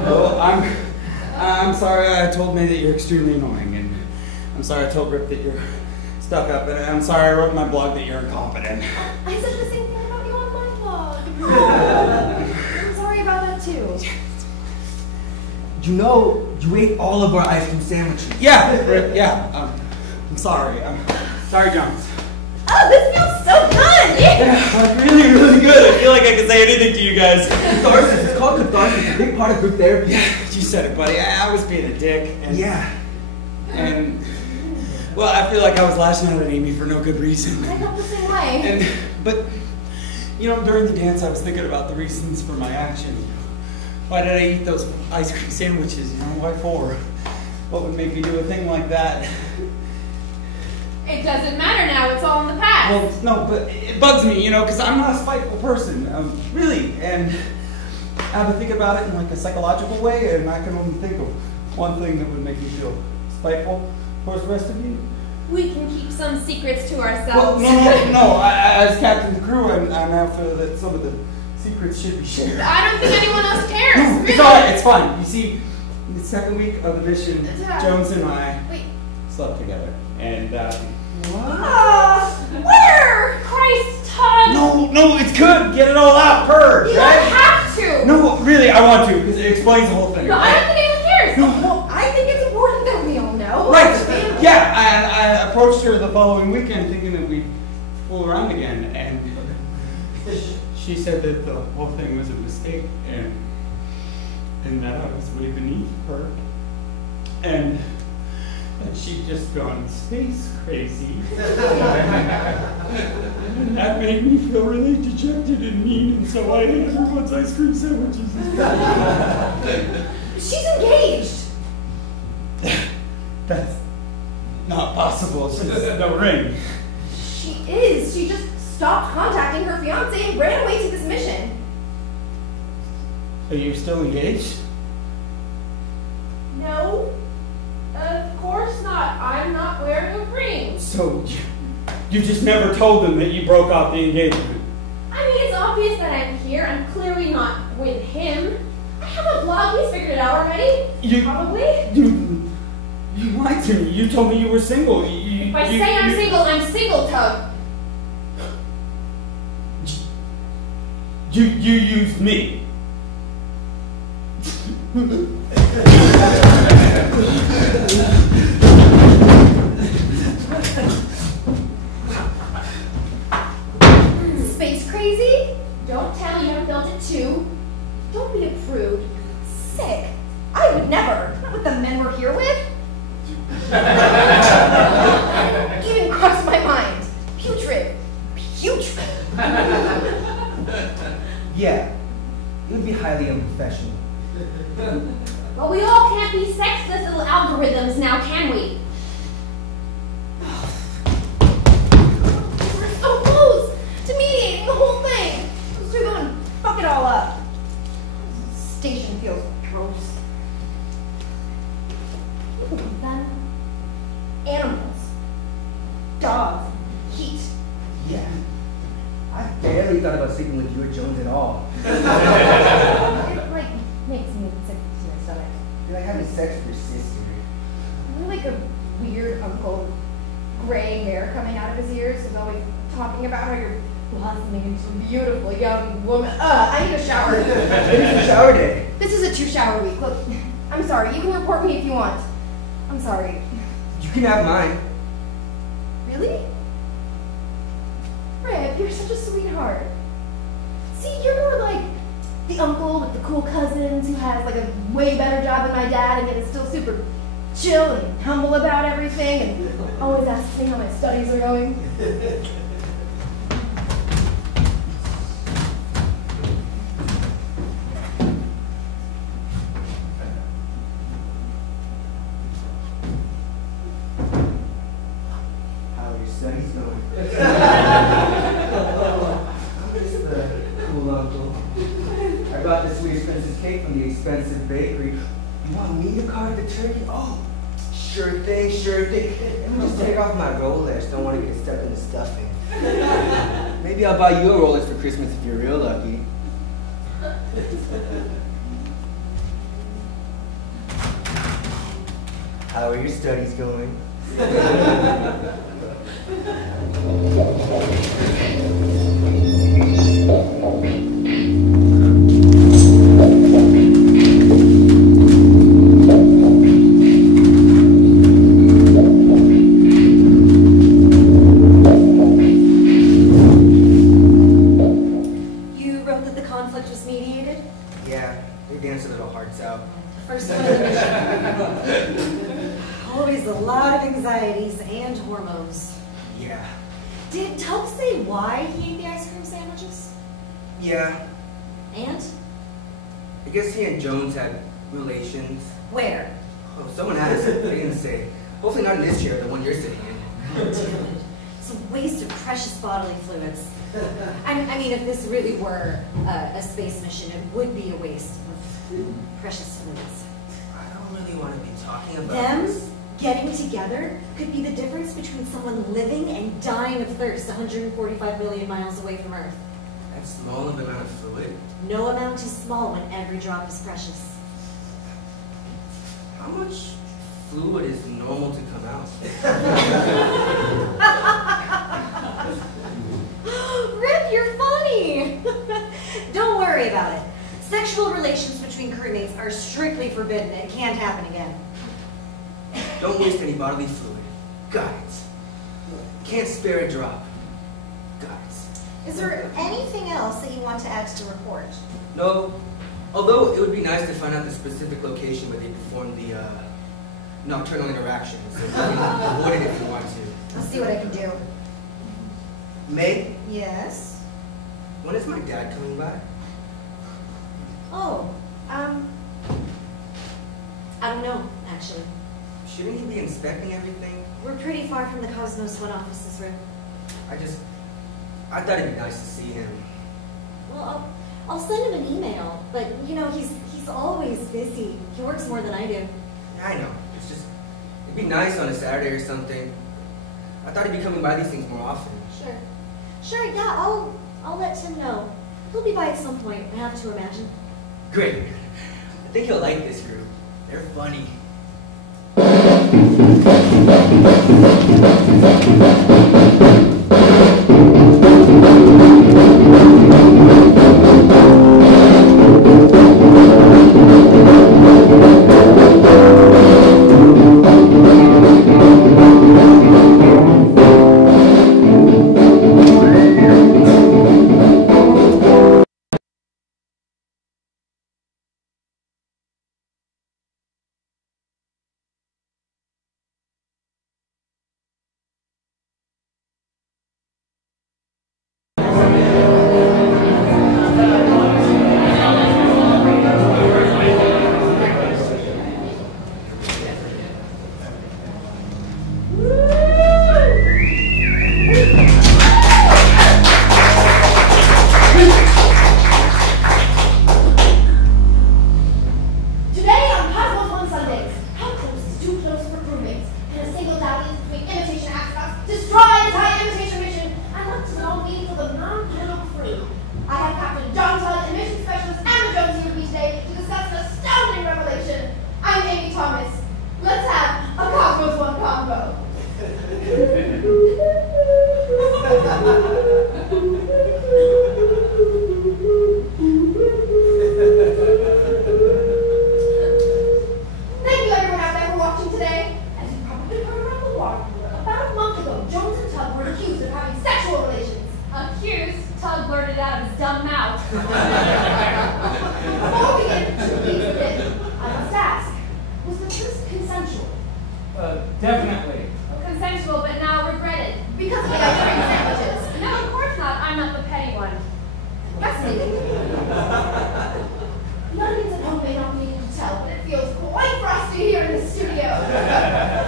Well, I'm sorry I told May that you're extremely annoying, and I'm sorry I told Rip that you're stuck up, and I'm sorry I wrote in my blog that you're incompetent. I said the same thing about you on my blog. I'm sorry about that too. You know, you ate all of our ice cream sandwiches. Yeah, Rip, yeah. I'm sorry. I'm sorry, Jones. Oh, this feels so good! Yeah, really, really good. I feel like I can say anything to you guys. Catharsis. It's called catharsis. It's a big part of group therapy. Yeah, you said it, buddy. I was being a dick. And, Yeah. And, well, I feel like I was lashing out at Amy for no good reason. I felt the same way. But, you know, during the dance, I was thinking about the reasons for my action. Why did I eat those ice cream sandwiches? You know, why for? What would make me do a thing like that? It doesn't matter now, it's all in the past. Well, no, but it bugs me, you know, because I'm not a spiteful person, really. And I have to think about it in like a psychological way, and I can only think of one thing that would make me feel spiteful towards the rest of you. We can keep some secrets to Well, ourselves. no. As captain of the crew, I now feel that some of the secrets should be shared. I don't think anyone else cares. No, really. it's alright, it's fine. You see, the second week of the mission, Jones and I Wait. slept together, and Where? Christ, Todd. No, it's good. Get it all out, purge, You right? don't have to. No, really, I want to, because it explains the whole thing. No, I don't think anyone cares. No. Well, I think it's important that we all know. Right, yeah, I approached her the following weekend thinking that we'd fool around again, and she said that the whole thing was a mistake, and that I was way beneath her, and that she'd just gone space crazy. And that made me feel really dejected and mean, and so I ate everyone's ice cream sandwiches. She's engaged. That's not possible. She has no ring. She is. She just stopped contacting her fiance and ran away to this mission. Are you still engaged? No. Of course not. I'm not wearing a ring. So, you just never told them that you broke off the engagement? I mean, it's obvious that I'm here. I'm clearly not with him. I have a blog. He's figured it out already. Probably. You lied to me. You told me you were single. If I say I'm single, I'm single, Tug. You used me. Space crazy? Don't tell you haven't felt it too. Don't be a prude. Sick. I would never. Not with the men we're here with. Even crossed my mind. Putrid. Putrid. Yeah, it would be highly unprofessional. Well, we all can't be sexless little algorithms now, can we? We're so close to mediating the whole thing. Let's go and fuck it all up. This station feels gross. Look at them. Animals. Dogs. Heat. Yeah. I barely thought about sleeping with you or Jones at all. It, like, makes me sick to my stomach. You're like having sex with your sister. You're like a weird uncle, gray hair coming out of his ears, who's always talking about how you're blossoming into a beautiful young woman. I need a shower. It's a shower day. This is a 2-shower week. Look, I'm sorry. You can report me if you want. I'm sorry. You can have mine. Really? Rip, you're such a sweetheart. See, you're more like the uncle with the cool cousins who has like a way better job than my dad and yet is still super chill and humble about everything and always asks me how my studies are going. How are your studies going? I'm just the cool uncle. cake from the expensive bakery. You want me to carve the turkey? Oh, sure thing, sure thing. Let me just take off my Rolex. Don't want to get stuck in the stuffing. Maybe I'll buy you a Rolex for Christmas if you're real lucky. How are your studies going? You wrote that the conflict was mediated? Yeah, they danced a little hearts out. First one. Always a lot of anxieties and hormones. Yeah. Did Tubbs say why he ate the ice cream sandwiches? Yeah. And? I guess he and Jones had relations. Where? Oh, someone asked. They didn't say. Hopefully not in this chair, the one you're sitting in. Damn it. It's a waste of precious bodily fluids. I mean, if this really were a space mission, it would be a waste of precious fluids. I don't really want to be talking about Them this. getting together could be the difference between someone living and dying of thirst 145 million miles away from Earth. That's small of an amount of fluid. No amount is small when every drop is precious. How much fluid is normal to come out? Rip, you're funny! Don't worry about it. Sexual relations between crewmates are strictly forbidden. It can't happen again. Don't waste any bodily fluid. Got it. Can't spare a drop. Got it. Is there anything else that you want to add to the report? No. Although it would be nice to find out the specific location where they performed the nocturnal interactions. So you can avoid it if you want to. I'll see what I can do. May, Yes? when is my dad coming by? Oh, I don't know, actually. Shouldn't he be inspecting everything? We're pretty far from the Cosmos One offices, Rip. I thought it'd be nice to see him. Well, I'll send him an email, but you know, he's always busy. He works more than I do. Yeah, I know. It's just, it'd be nice on a Saturday or something. I thought he'd be coming by these things more often. Sure, yeah, I'll let Tim know. He'll be by at some point, I have to imagine. Great. I think he'll like this group. They're funny. Definitely. Consensual, but now regretted. Because of the ice cream sandwiches. No, of course not. I'm not the petty one. Fascinating. The audience at home may not be able to tell, but it feels quite frosty here in the studio.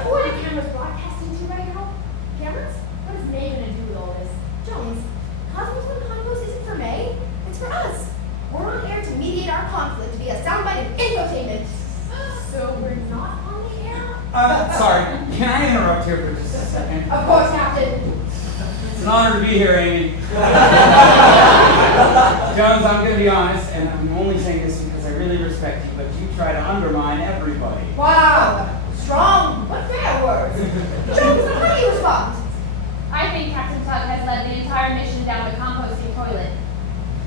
Who are the cameras broadcasting to right now? Cameras? What is May going to do with all this? Jones, Cosmos One Convos isn't for May. It's for us. We're on air to mediate our conflict via a second. Of course, Captain. It's an honor to be here, Amy. Jones, I'm going to be honest, and I'm only saying this because I really respect you, but you try to undermine everybody. Wow. Strong, but fair words. Jones, how do you respond? I think Captain Tug has led the entire mission down the composting toilet.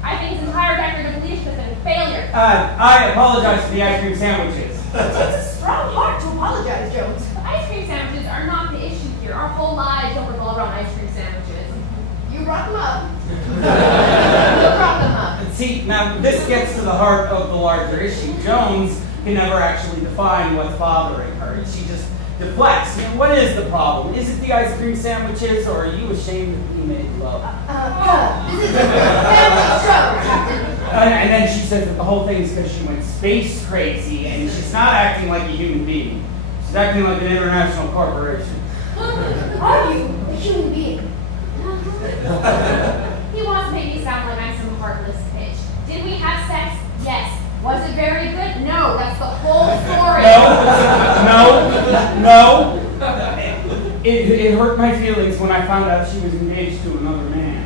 I think his entire record of leadership has been a failure. I apologize for the ice cream sandwiches. It takes a strong heart to apologize, Jones. Ice cream sandwiches are not the issue here. Our whole lives don't revolve around ice cream sandwiches. You brought them up. You brought them up. See, now this gets to the heart of the larger issue. Jones can never actually define what's bothering her. She just deflects. You know, what is the problem? Is it the ice cream sandwiches, or are you ashamed that we made love? This is a family show, Captain. And then she says that the whole thing is because she went space crazy, and she's not acting like a human being. She's acting like an international corporation. Are you a human being? He wants to make me sound like I'm some heartless bitch. Did we have sex? Yes. Was it very good? No. That's the whole story. No. It hurt my feelings when I found out she was engaged to another man.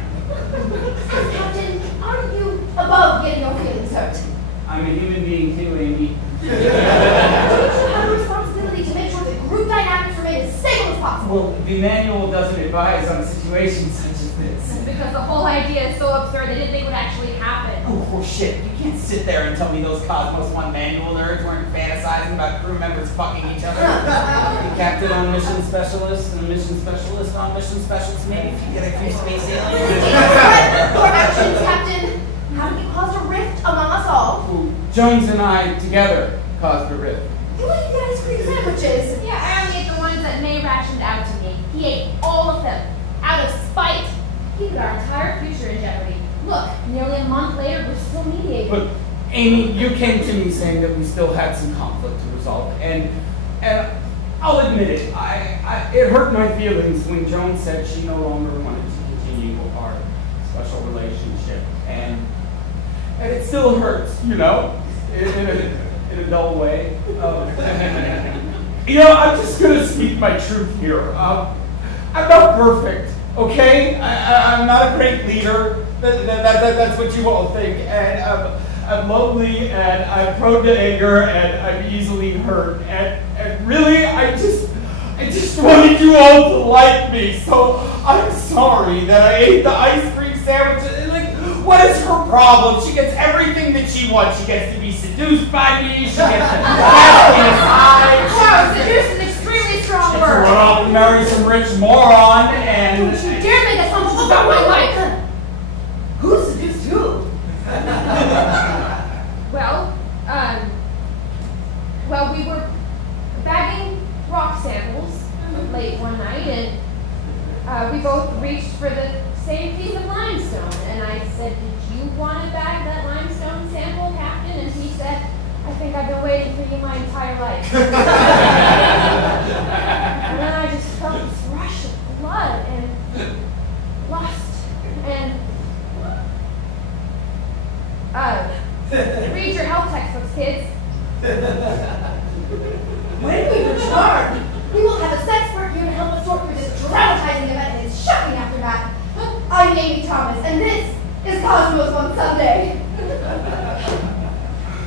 Captain, aren't you above getting your feelings hurt? I'm a human being too, Amy. Don't you have a responsibility to make sure the group dynamics remain as stable as possible? Well, the manual doesn't advise on situations such as this. Because the whole idea is so absurd they didn't think it would actually happen. Oh, shit. You can't sit there and tell me those Cosmos 1 manual nerds weren't fantasizing about crew members fucking each other. The captain on mission specialist and the mission specialist on mission specialist. Maybe if you get a few space aliens. Your actions, Captain. Haven't you caused a rift among us all? Ooh, Jones and I together caused a rift. You ate the ice cream sandwiches. Yeah, I only ate the ones that May rationed out to me. He ate all of them. Out of spite. He put our entire future in jeopardy. Look, nearly a month later, we're still mediating. But, Amy, you came to me saying that we still had some conflict to resolve, and I'll admit it, it hurt my feelings when Joan said she no longer wanted to continue our special relationship, and it still hurts, you know, in a dull way. You know, I'm just gonna speak my truth here. I'm not perfect. Okay, I'm not a great leader. That's what you all think. And I'm lonely, and I'm prone to anger, and I'm easily hurt. And really, I just wanted you all to like me. So I'm sorry that I ate the ice cream sandwich. Like, what is her problem? She gets everything that she wants. She gets to be seduced by me. She gets to cast me aside. Wow, seduce is an extremely strong She word. gets to run off and marry some rich moron, and Don't you dare make us humble about my life. Who seduced who? Well, we were bagging rock samples late one night, and we both reached for the same piece of limestone. And I said, "Did you want to bag that limestone sample, Captain?" And he said, "I think I've been waiting for you my entire life." And then I just felt this rush of blood and lust and read your health textbooks, kids. When we return, we will have a sex expert here to help us sort through this traumatizing event and its shocking aftermath. I'm Amy Thomas, and this is Cosmos on Sunday.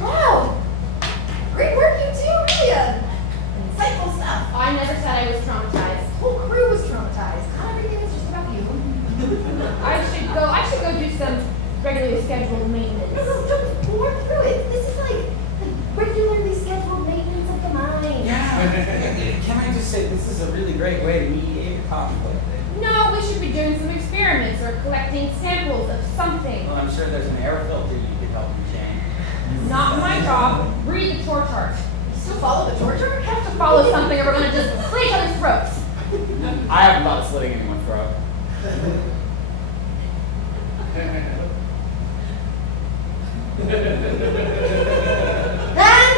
Wow, great work, you two. Really insightful stuff. I never said I was traumatized. The whole crew was traumatized. Not everything was just about you. I should go do some regularly scheduled maintenance. No, don't bore through it. This is like the regularly scheduled maintenance of the mind. Yeah. Can I just say, this is a really great way to mediate a conflict. No, we should be doing some experiments or collecting samples of something. Well, I'm sure there's an air filter you could help me change. Not my job. Read the chore chart. Still follow the torture? We have to follow something or we're going to just slit each other's throats. I haven't thought of slitting anyone's throat. And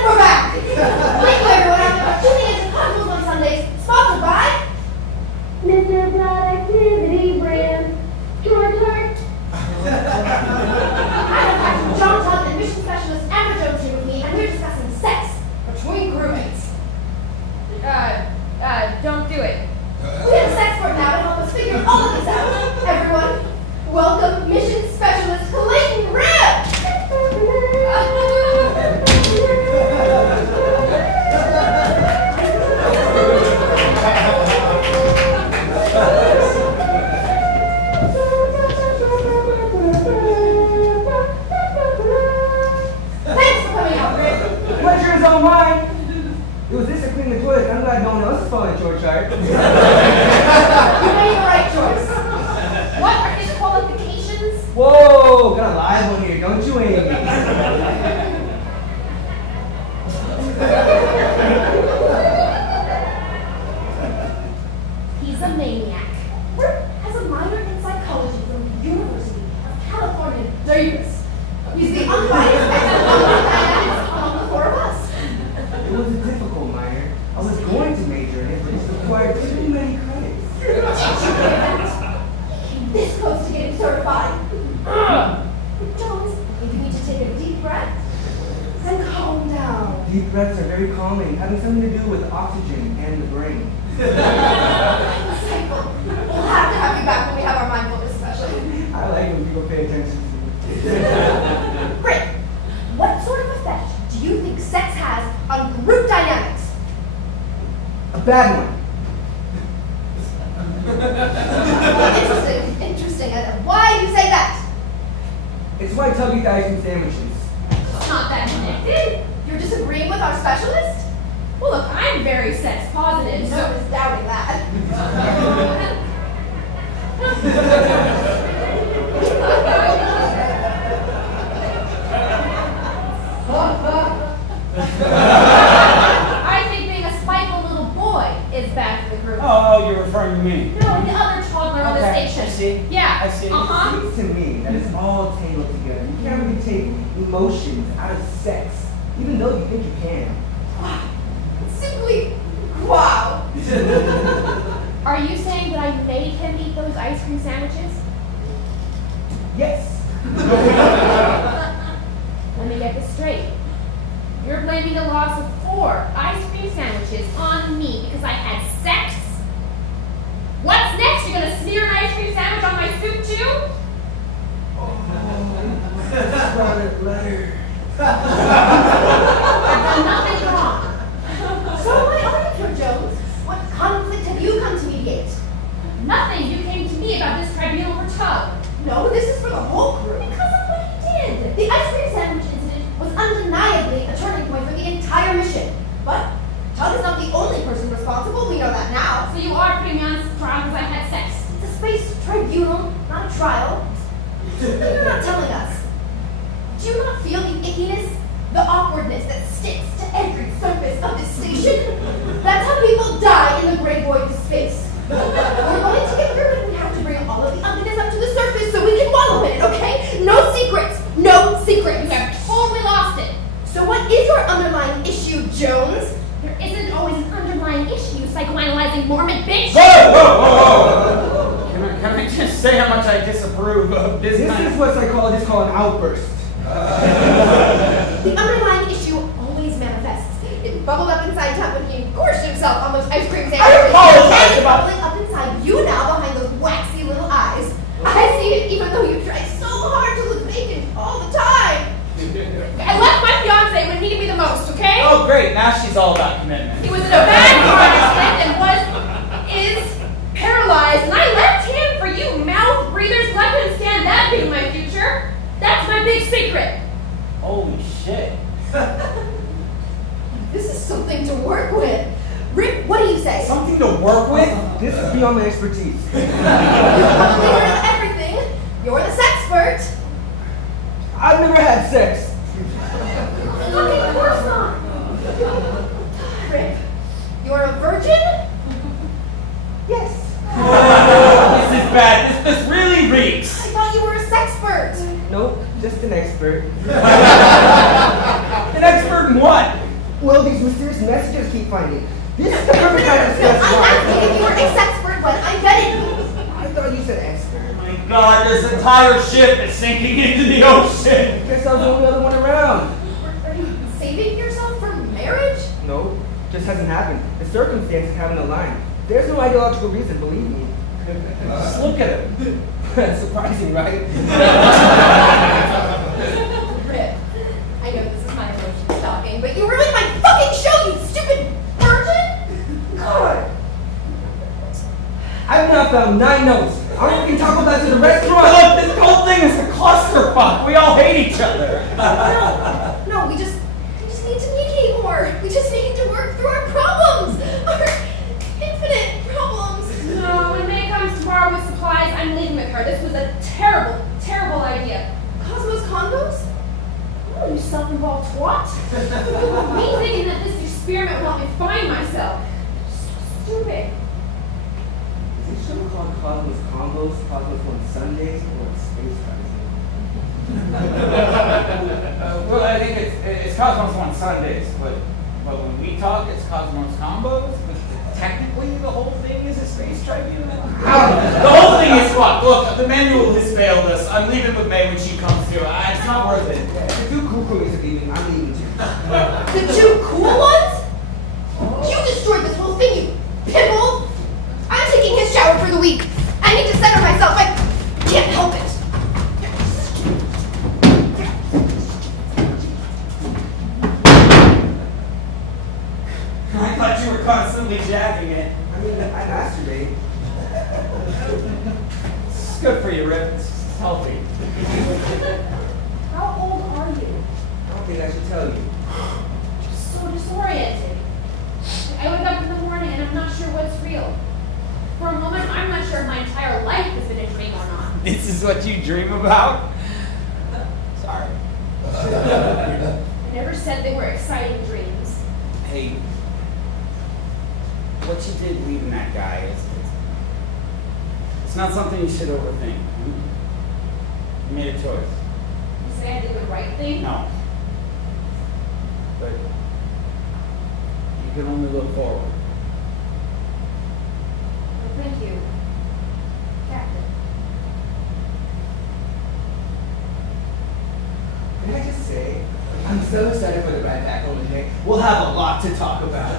we're back! Thank you everyone for tuning into Cosmos on Sundays, sponsored by Mr. Productivity Brand. Chore chart. I have Captain John Tug and Mission Specialist Amber Jones here with me, and we're discussing sex between crewmates. Don't do it. We had a sex don't you, Amy? He's a maniac. Has a minor in psychology from the University of California, Davis. He's the unbiased expert on the four of us. It was a difficult minor. I was going to major in it, but it required too many credits. This close to getting certified. Jones, you need to take a deep breath and calm down. Deep breaths are very calming, having something to do with oxygen and the brain. Insightful. We'll have to have you back when we have our mindfulness session. I like when people pay attention to me. Great. What sort of effect do you think sex has on group dynamics? A bad one. Interesting. Why do you say that? It's why Tubby dies in sandwiches. It's not that connected. You're disagreeing with our specialist? Well, look, I'm very sex positive, No so... one's doubting that. I think being a spiteful little boy is bad for the group. Oh, you're referring to me. No, the other toddler on the station. I see. Yeah. I see. It seems to me that it's all tangled together. You can't really take emotions out of sex, even though you think you can. Simply, wow. Are you saying that I made him eat those ice cream sandwiches? Yes. Let me get this straight. You're blaming the loss of 4 ice cream sandwiches on me because I had sex? What's next? You're gonna smear an ice cream sandwich on my soup too? Scarlet letter. I've done nothing wrong. So why are you here, Jones? What conflict have you come to mediate? Nothing. You came to me about this tribunal for Tug. No, this is for the whole crew. Because of what he did. The ice cream sandwich incident was undeniably a turning point for the entire mission. But Tug is not the only person responsible. We know that now. So you are putting me on trial because I had sex. It's a space tribunal, not a trial. But you're not telling us. Do you not feel the ickiness, the awkwardness that sticks to every surface of this station? That's how people die in the great void of space. We're going to get through it. We have to bring all of the ugliness up to the surface so we can wallow in it, okay? No secrets. No secrets. You have totally lost it. So what is your underlying issue, Jones? There isn't always an underlying issue, psychoanalyzing Mormon bitch. Whoa! Can I just say how much I disapprove of this This kind is of... what psychologists call an outburst. The underlying issue always manifests. It bubbled up inside Tug when he gorged himself on those ice cream sandwiches. I apologize It's about- bubbling up inside you now behind those waxy little eyes. I see it even though you try so hard to look vacant all the time. I left my fiance when he needed me the most, okay? Oh, great. Now she's all about commitment. He was in a bad car accident and is paralyzed, and I left him for you mouth breathers who I couldn't stand that being my future. That's my big secret. Holy shit. This is something to work with. Rick, what do you say? Something to work with? This is beyond my expertise. You're the leader of everything. You're the sexpert. I've never had sex. Fucking of course not. Rick, you're a virgin? Yes. This is bad. This really reeks. I thought you were a sexpert. Nope, just an expert. An expert in what? Well, these mysterious messages keep finding. This is the perfect time to No, discuss I'm why. asking if you were a sexpert when I vetted you. I thought you said expert. Oh my god, this entire ship is sinking into the ocean. Guess I was the only other one around. Are you saving yourself for marriage? No, just hasn't happened. The circumstances haven't aligned. There's no ideological reason, believe me. Just look at him. Surprising, right? Rip, I know this is my emotions talking, but you ruined my fucking show, you stupid virgin! God! I've now found 9 notes. I'm fucking Taco Bell to the restaurant. Look, this whole thing is a clusterfuck. We all hate each other. No, we just need to mediate more. We just need to work through our problems. Our infinite problems. No, when May comes tomorrow with supplies, I'm leaving with her. This was a terrible, terrible idea. Cosmos condos? twat. Me thinking that this experiment will help me find myself. Stupid. Is this show called Cosmos Combos, Cosmos on Sundays, or Space Well, I think it's Cosmos on Sundays, but when we talk, it's Cosmos Combos. But technically, the whole thing is a space tribunal. The whole thing is fucked. Look, the manual has failed us. I'm leaving with May when she comes to. It's not worth it. The two cool cronies are leaving. I'm leaving too. The two cool ones? You destroyed this whole thing, you pimple! I'm taking his shower for the week. I need to center myself. I can't help it. I thought you were constantly jabbing it. I mean, I masturbate. It's good for you, Rip. It's healthy. How old are you? I don't think I should tell you. So disoriented. I wake up in the morning and I'm not sure what's real. For a moment, I'm not sure if my entire life has been a dream or not. This is what you dream about? Sorry. I never said they were exciting dreams. Hey, what you did leaving that guy it's not something you should overthink. You made a choice. You say I did the right thing? No. But you can only look forward. Well, thank you, Captain. Can I just say, I'm so excited for the ride back home today. We'll have a lot to talk about.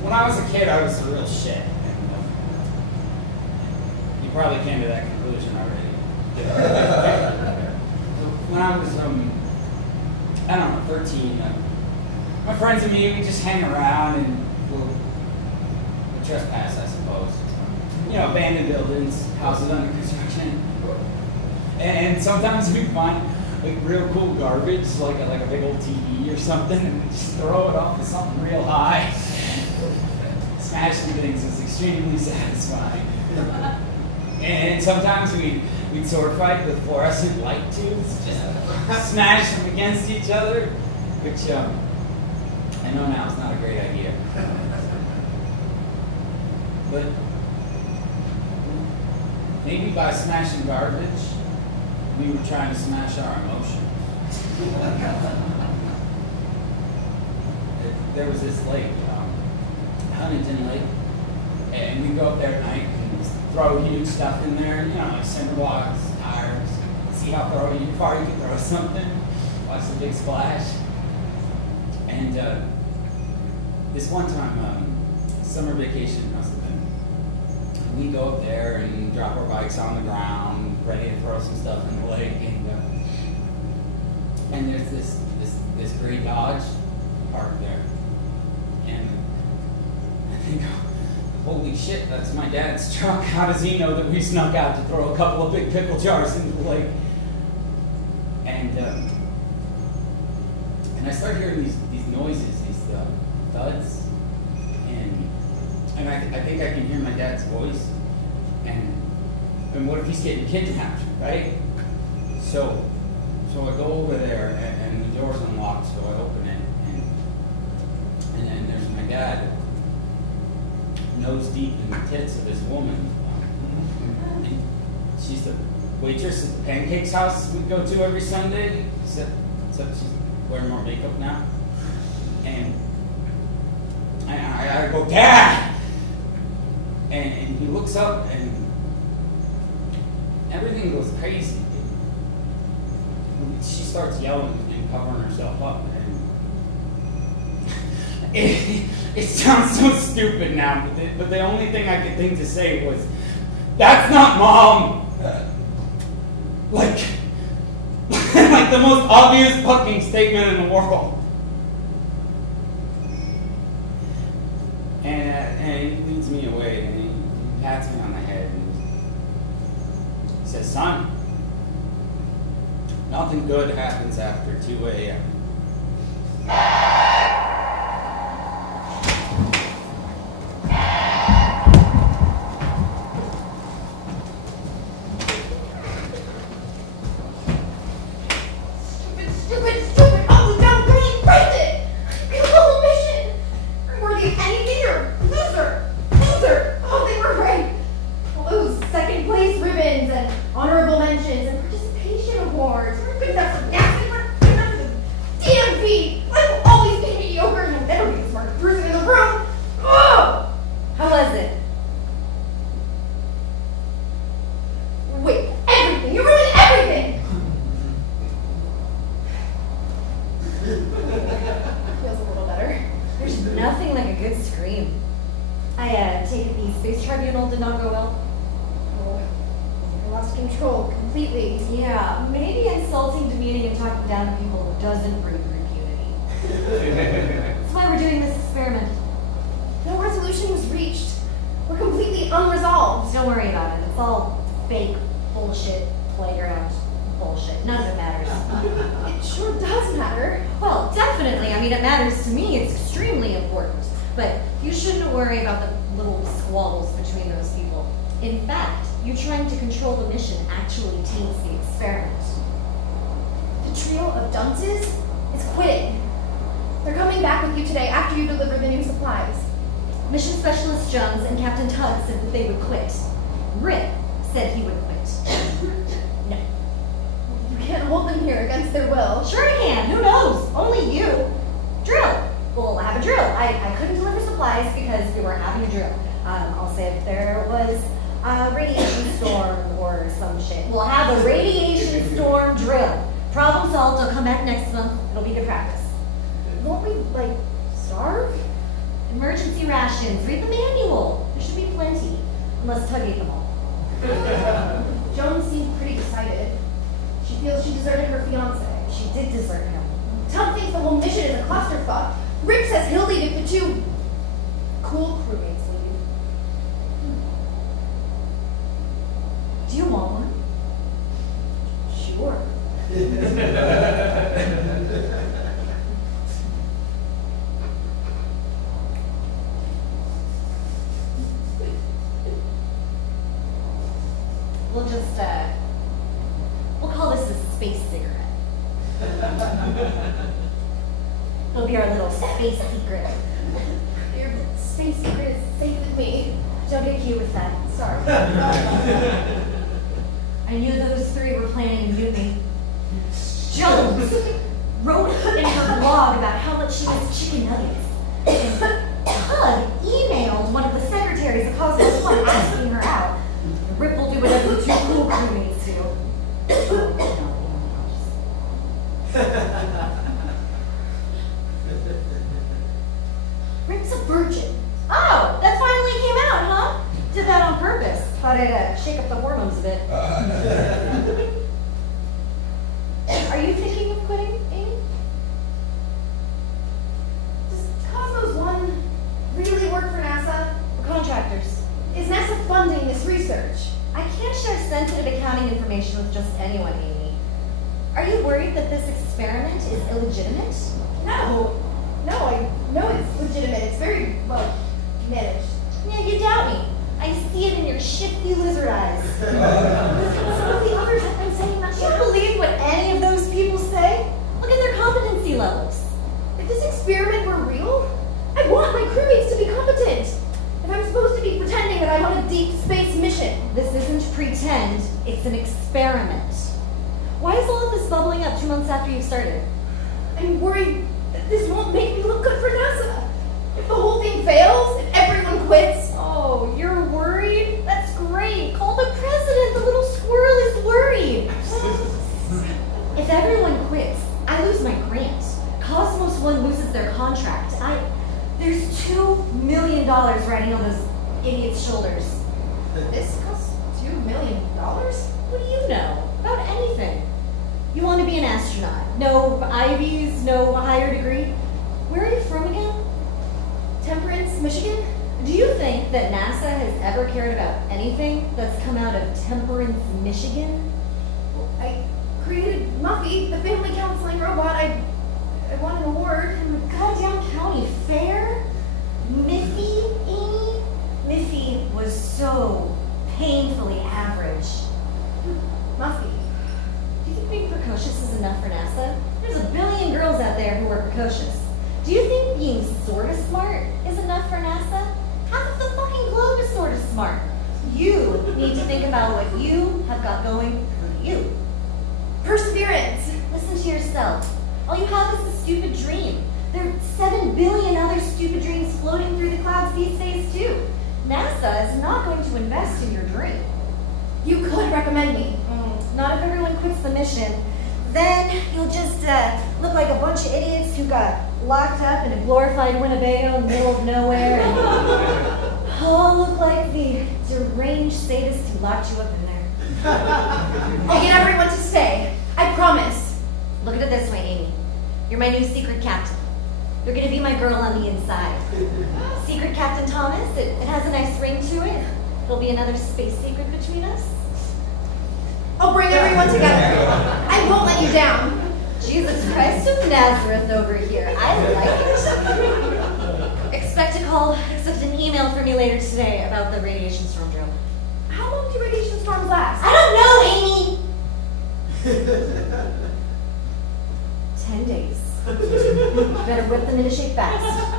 When I was a kid, I was the real shit. And, you probably came to that conclusion already. When I was, I don't know, 13, my friends and me, we just hang around and we'll trespass, I suppose. You know, abandoned buildings, houses under construction. And sometimes we find like real cool garbage, like a big old TV or something, and we just throw it off to something real high. Smashing things is extremely satisfying. And sometimes we'd sword fight with fluorescent light tubes, just smash them against each other, which I know now is not a great idea. But maybe by smashing garbage, we were trying to smash our emotions. There was this lake, Huntington Lake, and we go up there at night and just throw huge stuff in there, you know, like cinder blocks, tires, see how far you can throw something, watch the big splash. And this one time, summer vacation must have been, we go up there and drop our bikes on the ground, ready to throw some stuff in the lake, and there's this gray Dodge parked there, and I think, holy shit, that's my dad's truck. How does he know that we snuck out to throw a couple of big pickle jars into the lake? And I start hearing these noises, these thuds, and I think I can hear my dad's voice. And what if he's getting kidnapped, right? So I go over there, and the door's unlocked, so I open it, and then there's my dad, nose deep in the tits of this woman. And she's the waitress at the Pancakes house we go to every Sunday, except she's wearing more makeup now. And I go, Dad! And he looks up, and everything goes crazy. She starts yelling and covering herself up. And it sounds so stupid now, but the only thing I could think to say was, that's not Mom! Like the most obvious fucking statement in the world. And he leads me away, and he He pats me on the head and he says, "Son, nothing good happens after 2 a.m. We'll call this a space cigarette. It'll be our little space secret. Your space secret is safe with me. Don't get cute with that. Sorry. I knew those three were planning a mutiny. Jones wrote in her blog about how much she was chicken nuggets. And Tug emailed one of the secretaries of Cosmos One asking her out. Rip will do whatever the two cool crewmates do. Rip's a virgin. Oh, that finally came out, huh? Did that on purpose. Thought I'd shake up the hormones a bit. Are you thinking of quitting, Amy? Does Cosmos One really work for NASA? We're contractors. Is NASA funding this research? I can't share sensitive accounting information with just anyone, Amy. Are you worried that this experiment is illegitimate? No. No, I know it's legitimate. It's very, well, managed. Yeah, you doubt me. I see it in your shifty lizard eyes. Some of the others have been saying that. Do you believe what any of those people say? Look at their competency levels. If this experiment were real, I'd want my crewmates to be competent. If I'm supposed to be pretending that I'm on a deep space mission. This isn't pretend, it's an experiment. Why is all of this bubbling up 2 months after you've started? I'm worried that this won't make me look good for NASA. If the whole thing fails, if everyone quits. Oh, you're worried? That's great. Call the president. The little squirrel is worried. If everyone quits, I lose my grant. Cosmos One loses their contract. There's $2 million riding on those idiots' shoulders. This costs $2 million? What do you know about anything? You want to be an astronaut. No Ivies, no higher degree. Where are you from again? Temperance, Michigan? Do you think that NASA has ever cared about anything that's come out of Temperance, Michigan? I created Muffy, the family counseling robot. I won an award. From the goddamn county fair? Miffy, Amy? Miffy was so painfully average. Muffy. Do you think being precocious is enough for NASA? There's a billion girls out there who are precocious. Do you think being sorta smart is enough for NASA? Half of the fucking globe is sorta smart. You need to think about what you have got going for you. Perseverance. Listen to yourself. All you have is a stupid dream. There are 7 billion other stupid dreams floating through the clouds these days too. NASA is not going to invest in your dream. You could recommend me. Not if everyone quits the mission. Then you'll just look like a bunch of idiots who got locked up in a glorified Winnebago in the middle of nowhere, and I'll look like the deranged sadist who locked you up in there. I'll get everyone to stay. I promise. Look at it this way, Amy. You're my new secret captain. You're gonna be my girl on the inside. Secret Captain Thomas, it has a nice ring to it. There'll be another space secret between us. I'll bring everyone together. I won't let you down. Jesus Christ of Nazareth over here. I like it. Expect an email from me later today about the radiation storm drill. How long do radiation storms last? I don't know, Amy! 10 days. Better whip them into shape fast.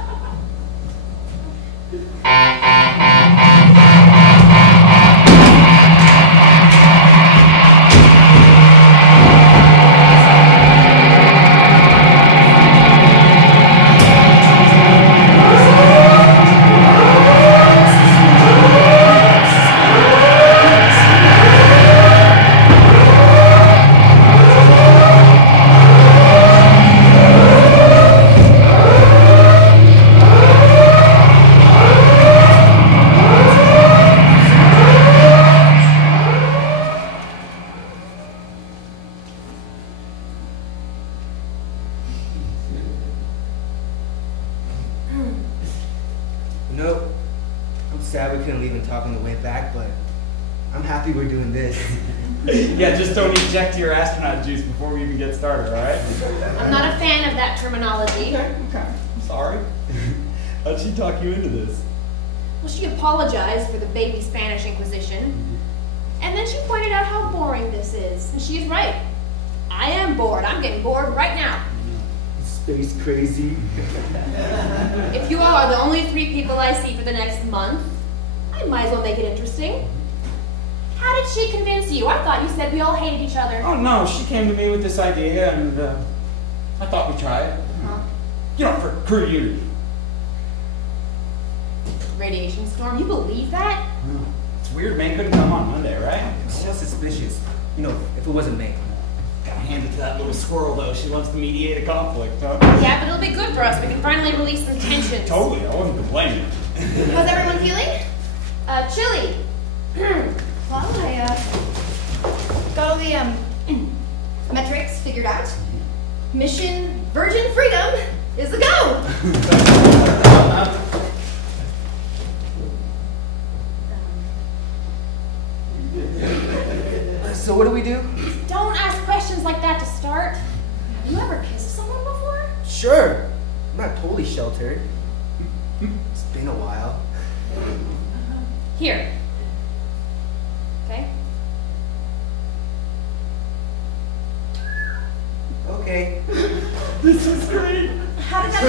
We're doing this. Yeah, just don't eject your astronaut juice before we even get started, all right? I'm not a fan of that terminology. Okay. I'm sorry. How'd she talk you into this? Well, she apologized for the baby Spanish Inquisition. And then she pointed out how boring this is. And she's right. I am bored. I'm getting bored right now. Space crazy. If you all are the only 3 people I see for the next month, I might as well make it interesting. How did she convince you? I thought you said we all hated each other. Oh, no, she came to me with this idea, and I thought we'd try it. Huh? You know, for crew unity. Radiation storm, you believe that? No. It's weird, man. Couldn't come on Monday, right? It's just suspicious. You know, if it wasn't me. Gotta hand it to that little squirrel, though. She loves to mediate a conflict, huh? Yeah, but it'll be good for us. We can finally release some tensions. Totally. I wasn't complaining. How's everyone feeling? Chilly. Well, I got all the metrics figured out. Mission Virgin Freedom is a go. So what do we do? Don't ask questions like that to start. Have you ever kissed someone before? Sure. I'm not totally sheltered. It's been a while. Here. Okay? Okay. This is great. How did that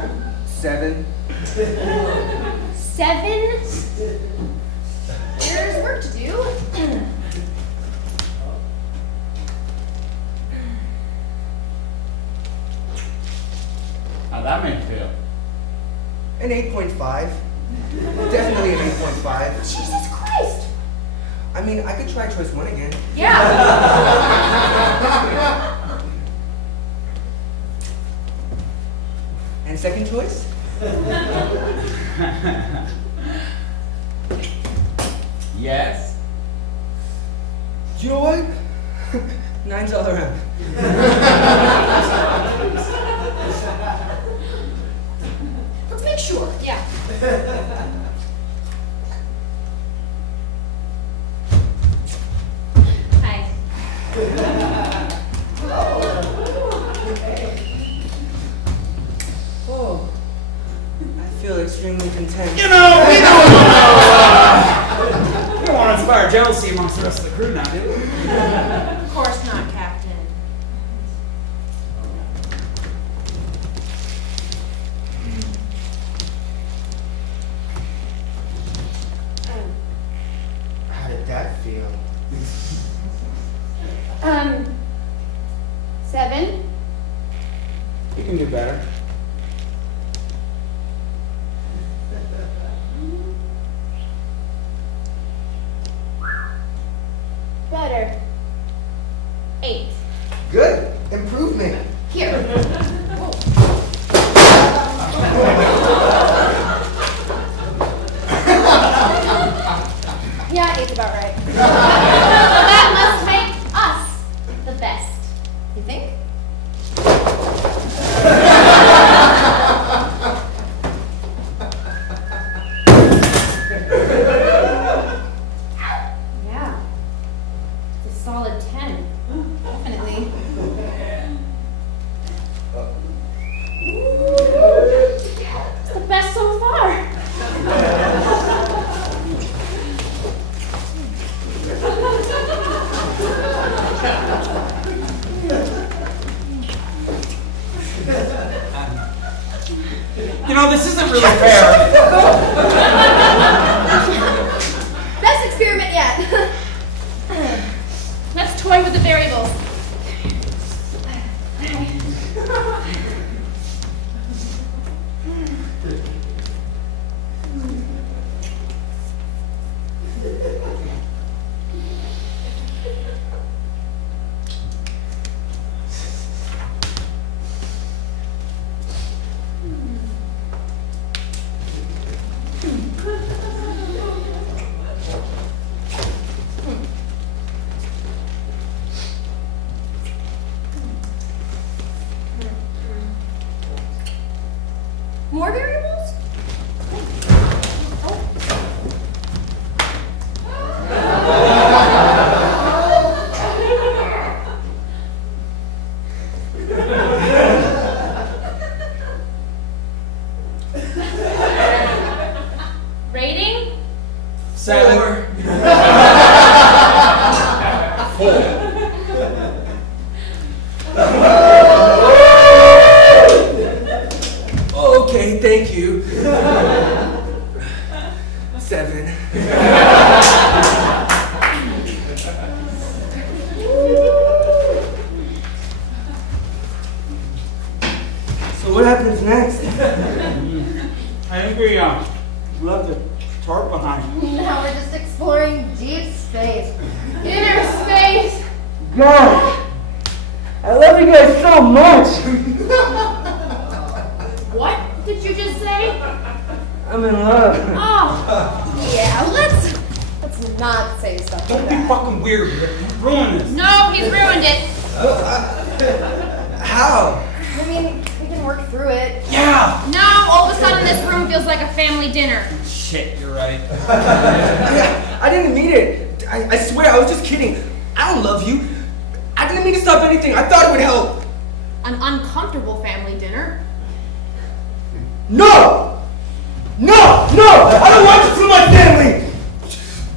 make you feel? 7. 7? There's work to do. How'd that make you feel? An 8.5. Definitely an 8.5. Jesus Christ. I mean, I could try choice 1 again. Yeah. And second choice? Yes. You know what? 9's all around. Let's make sure. Yeah. feel extremely content. You know, we don't want to inspire jealousy amongst the rest of the crew now, do we? Of course not, Captain. How did that feel? 7. You can do better. Better. 8. Good. Improvement. Here. Yeah, 8's about right. That must make us the best. You think? Yeah. It's a solid 10. Definitely. It's the best so far. You know, this isn't really fair. Best experiment yet. Let's toy with the variables. More variables? Rating? 7. 4. Okay, thank you. 7. So what happens next? I think we left the tarp behind. Now we're just exploring deep space. Inner space! God, I love you guys so much. What did you just say? I'm in love. Oh, Yeah, let's not say stuff like Don't be that. fucking weird. You're ruin this. no, he's ruined it. How? I mean, we can work through it. Yeah. Now, all of a sudden, this room feels like a family dinner. Shit, you're right. I didn't mean it. I swear, I was just kidding. I don't love you. I didn't mean to stop anything. I thought it would help. An uncomfortable family dinner. No! No! No! I don't want you for my family!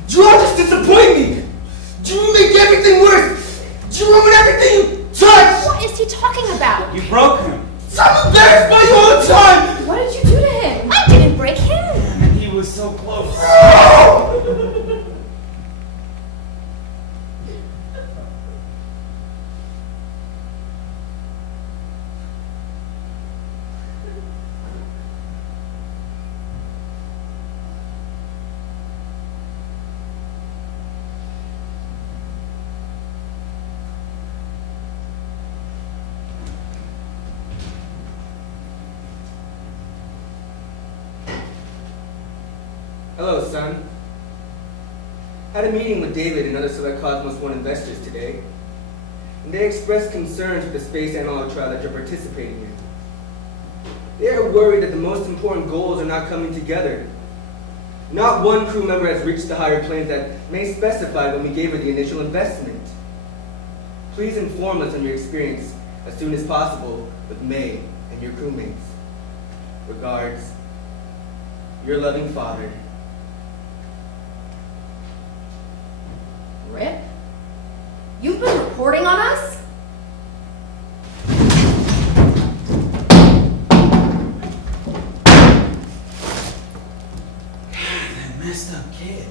You all just disappoint me! You make everything worse! You ruin everything you touch! What is he talking about? You broke him. I'm embarrassed by you all the time! What did you do to him? I didn't break him. And he was so close. Hello, son. Had a meeting with David and other Select Cosmos 1 investors today, and they expressed concerns with the space analog trial that you're participating in. They are worried that the most important goals are not coming together. Not one crew member has reached the higher planes that May specified when we gave her the initial investment. Please inform us on your experience as soon as possible with May and your crewmates. Regards, your loving father. Rip? You've been reporting on us? That messed up kid.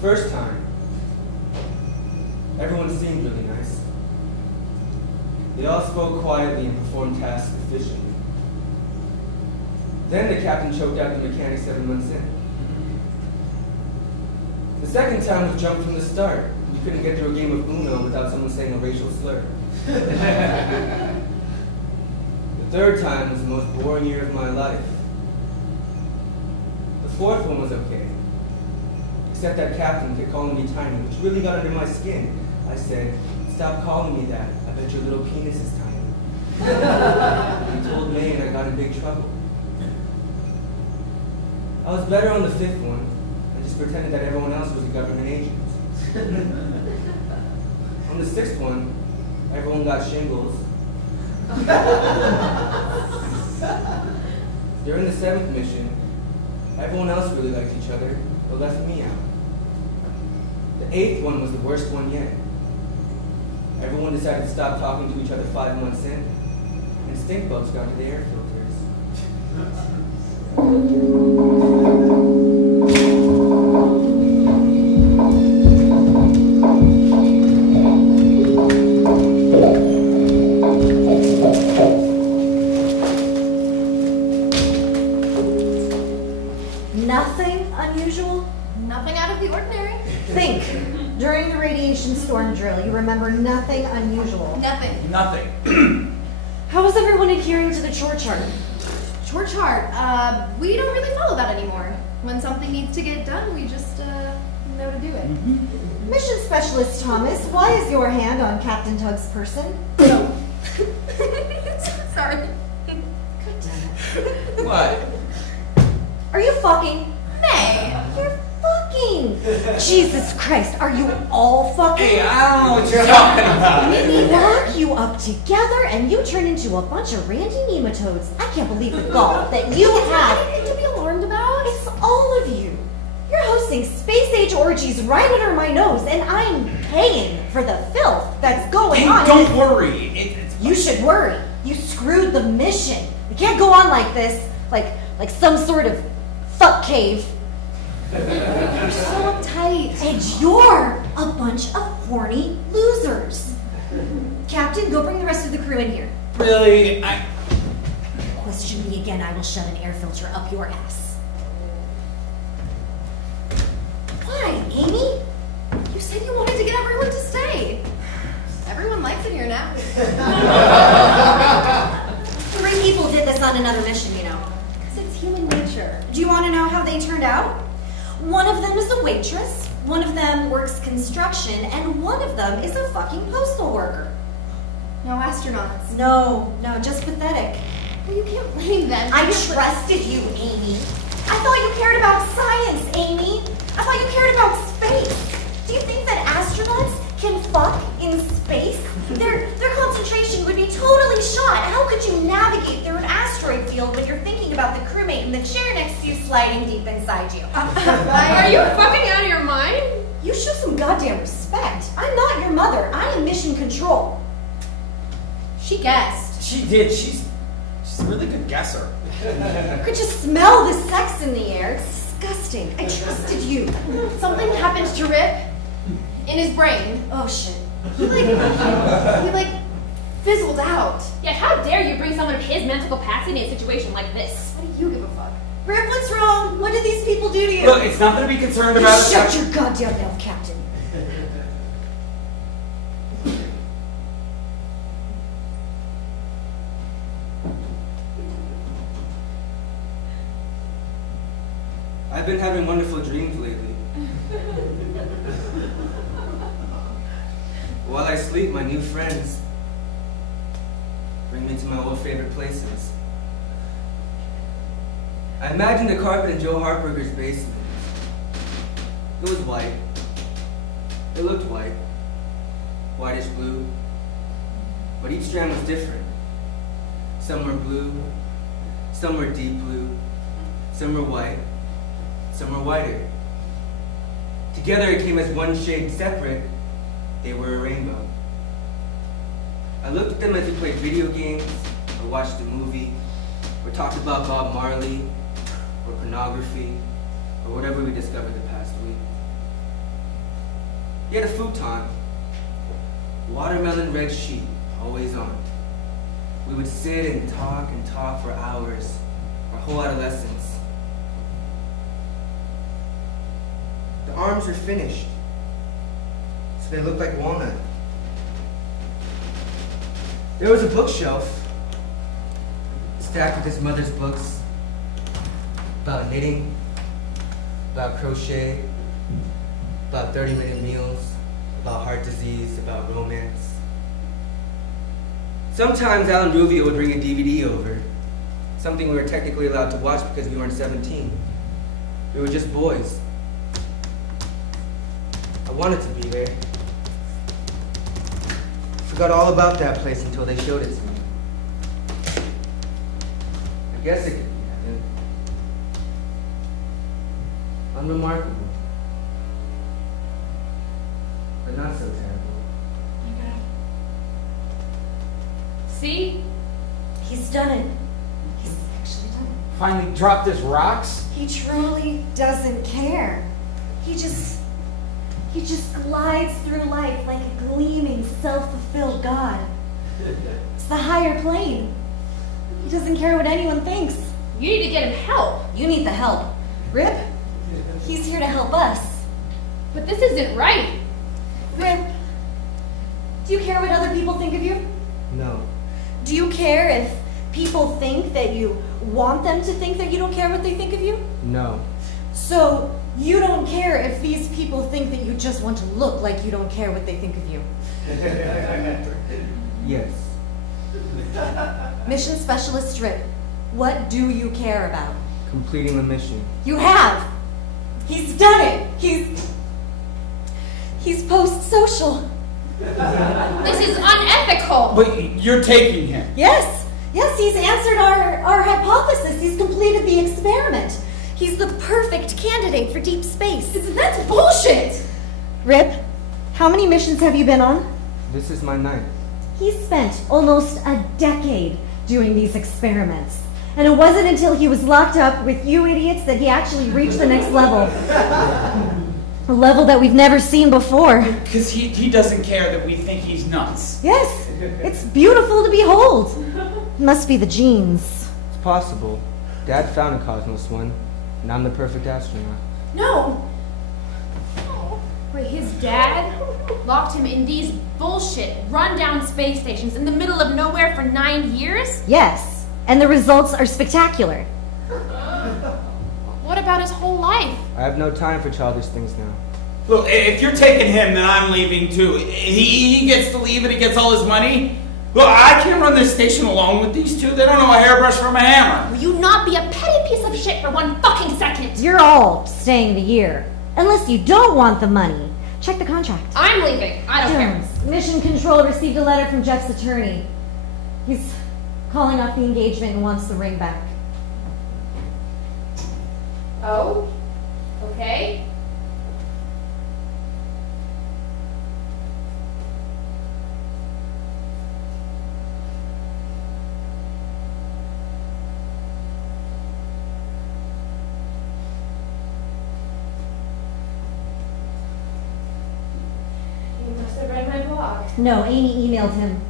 First time, everyone seemed really nice. They all spoke quietly and performed tasks efficiently. Then the captain choked out the mechanic 7 months in. The second time was jumped from the start. You couldn't get through a game of Uno without someone saying a racial slur. The third time was the most boring year of my life. The fourth one was okay. Except that captain kept calling me tiny, which really got under my skin. I said, "Stop calling me that. I bet your little penis is tiny." He told me and I got in big trouble. I was better on the fifth one. I just pretended that everyone else was a government agent. On the sixth one, everyone got shingles. During the seventh mission, everyone else really liked each other, but left me out. The eighth one was the worst one yet. Everyone decided to stop talking to each other 5 months in, and stink bugs got into the air filters. Nothing unusual? Nothing out of the ordinary. Think. During the radiation storm drill, you remember nothing unusual. Nothing. Nothing. How is everyone adhering to the chore chart? Chore chart. We don't really follow that anymore. When something needs to get done, we just know to do it. Mission Specialist Thomas, why is your hand on Captain Tug's person? No. Sorry. God damn it. What? Are you fucking? Nay. You're fucking! Jesus Christ, are you all fucking? Hey, I don't know what you're talking about. We lock you up together and you turn into a bunch of randy nematodes. I can't believe the gall that you have. Anything to be alarmed about? It's all of you. You're hosting space-age orgies right under my nose, and I'm paying for the filth that's going on. Hey, don't worry. You should worry. You screwed the mission. You can't go on like this, like some sort of fuck cave. You're so uptight. And you're a bunch of horny losers. Captain, go bring the rest of the crew in here. Really? Question me again, I will shove an air filter up your ass. Why, Amy? You said you wanted to get everyone to stay. Everyone likes it here now. 3 people did this on another mission, you know. Because it's human nature. Do you want to know how they turned out? One of them is a waitress, one of them works construction, and one of them is a fucking postal worker. No astronauts. No, just pathetic. Well, you can't blame them. I trusted you, Amy. I thought you cared about science, Amy. I thought you cared about space. Do you think that astronauts can fuck in space? Their concentration would be totally shot. How could you navigate through an asteroid field when you're thinking about the crewmate in the chair next to you sliding deep inside you? Are you fucking out of your mind? You show some goddamn respect. I'm not your mother. I am mission control. She guessed. She did. She's a really good guesser. I could just smell the sex in the air. It's disgusting. I trusted you. Something happened to Rip. In his brain. Oh, shit. He like fizzled out. Yeah, how dare you bring someone of his mental capacity in a situation like this? What do you give a fuck? Rip, what's wrong? What did these people do to you? Look, it's nothing to be concerned about. Shut your goddamn mouth, Captain. I've been having wonderful dreams lately. While I sleep, my new friends bring me to my old favorite places. I imagined the carpet in Joe Hartberger's basement. It was white. It looked white. Whitish blue. But each strand was different. Some were blue. Some were deep blue. Some were white. Some were whiter. Together it came as one shade separate. They were a rainbow. I looked at them as we played video games, or watched a movie, or talked about Bob Marley, or pornography, or whatever we discovered the past week. He had a futon, watermelon red sheet, always on. We would sit and talk for hours, our whole adolescence. The arms are finished, so they look like walnut. There was a bookshelf stacked with his mother's books about knitting, about crochet, about 30-minute meals, about heart disease, about romance. Sometimes Alan Ruvio would bring a DVD over, something we were technically allowed to watch because we weren't 17. We were just boys. I wanted to be there. Forgot all about that place until they showed it to me. I guess it could be heaven. Unremarkable. But not so terrible. See? He's done it. He's actually done it. Finally dropped his rocks? He truly doesn't care. He just glides through life like a gleaming, self-fulfilled God. It's the higher plane. He doesn't care what anyone thinks. You need to get him help. You need the help. Rip, he's here to help us. But this isn't right. Rip, do you care what other people think of you? No. Do you care if people think that you want them to think that you don't care what they think of you? No. So, you don't care if these people think that you just want to look like you don't care what they think of you. Yes. Mission Specialist Rip, what do you care about? Completing the mission. You have! He's done it! He's post-social. This is unethical. But you're taking him. Yes, he's answered our hypothesis. He's completed the experiment. He's the perfect candidate for deep space. That's bullshit! Rip, how many missions have you been on? This is my 9th. He spent almost a decade doing these experiments. And it wasn't until he was locked up with you idiots that he actually reached the next level. A level that we've never seen before. Because he doesn't care that we think he's nuts. Yes, it's beautiful to behold. Must be the genes. It's possible. Dad found a Cosmos one, and I'm the perfect astronaut. No! Wait, his dad locked him in these bullshit, run-down space stations in the middle of nowhere for 9 years? Yes, and the results are spectacular. What about his whole life? I have no time for childish things now. Look, if you're taking him, then I'm leaving too. He gets to leave and he gets all his money. Look, I can't run this station alone with these two. They don't know a hairbrush from a hammer. Will you not be a petty piece of shit for 1 fucking second? You're all staying the year. Unless you don't want the money. Check the contract. I'm leaving. I don't care. Jones, Mission Control received a letter from Jeff's attorney. He's calling off the engagement and wants the ring back. Oh? Okay. blog. No, Amy emailed him.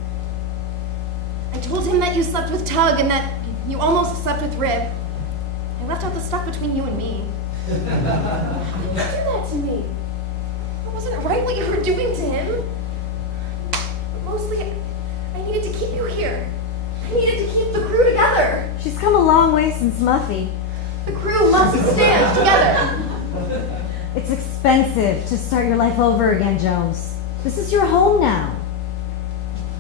I told him that you slept with Tug and that you almost slept with Rib. I left out the stuff between you and me. How did you do that to me? It wasn't right what you were doing to him. Mostly, I needed to keep you here. I needed to keep the crew together. She's come a long way since Muffy. The crew must stand together. It's expensive to start your life over again, Jones. This is your home now.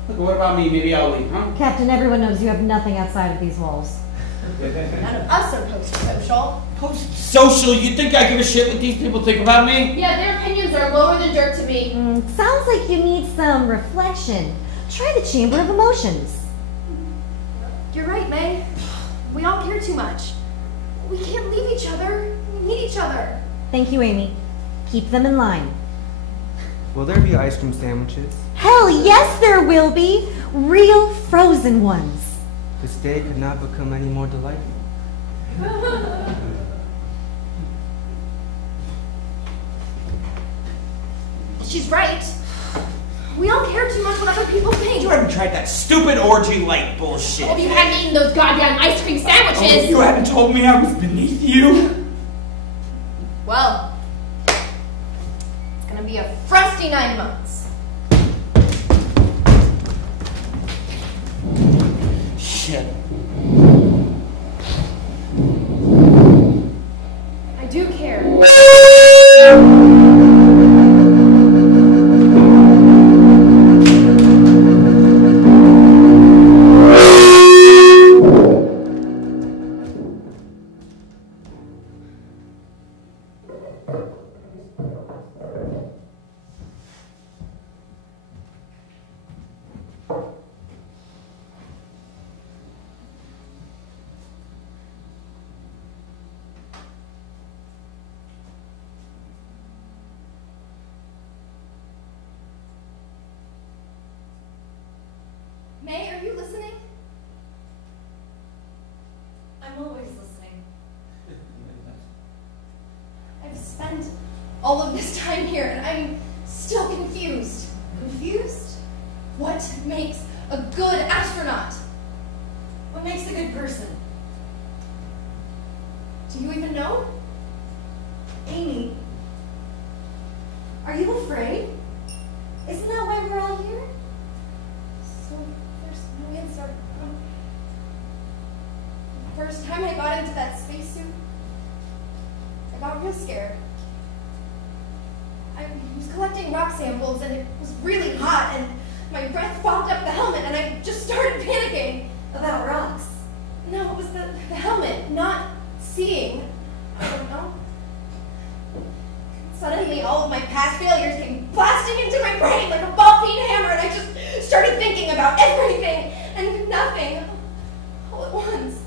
Look, what about me? Maybe I'll leave, huh? Captain, everyone knows you have nothing outside of these walls. None of us are post-social. Post-social? You think I give a shit what these people think about me? Yeah, their opinions are lower than dirt to me. Sounds like you need some reflection. Try the Chamber of Emotions. You're right, May. We all care too much. We can't leave each other. We need each other. Thank you, Amy. Keep them in line. Will there be ice cream sandwiches? Hell yes, there will be. Real frozen ones. This day could not become any more delightful. She's right. We all care too much what other people think. You haven't tried that stupid orgy light bullshit. If you hadn't eaten those goddamn ice cream sandwiches. You hadn't told me I was beneath you. Well, it's gonna be a frosty 9 months. Shit. I do care. May, are you listening? I'm always listening. I've spent all of this time here and I'm still confused. Confused? What makes a good astronaut? What makes a good person? Do you even know? Amy, are you afraid? Isn't that why we're all here? So there's no answer. The first time I got into that spacesuit, I got real scared. I was collecting rock samples and it was really hot and my breath fogged up the helmet and I just started panicking. About rocks. No, it was the helmet, not seeing. I don't know. Suddenly, all of my past failures came blasting into my brain like a ball-peen hammer, and I just started thinking about everything and nothing all at once.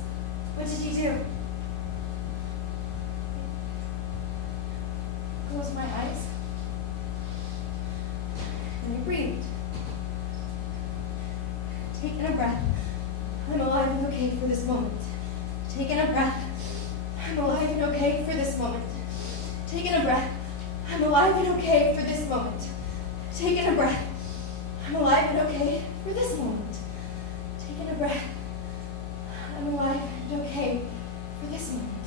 What did you do? Closed my eyes, and I breathed. Taking a breath. I'm alive and okay for this moment. Taking a breath. I'm alive and okay for this moment. Taking a breath. I'm alive and okay for this moment. Taking a breath. I'm alive and okay for this moment. Taking a breath. I'm alive and okay for this moment.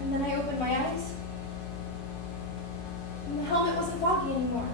And then I opened my eyes. And the helmet wasn't foggy anymore.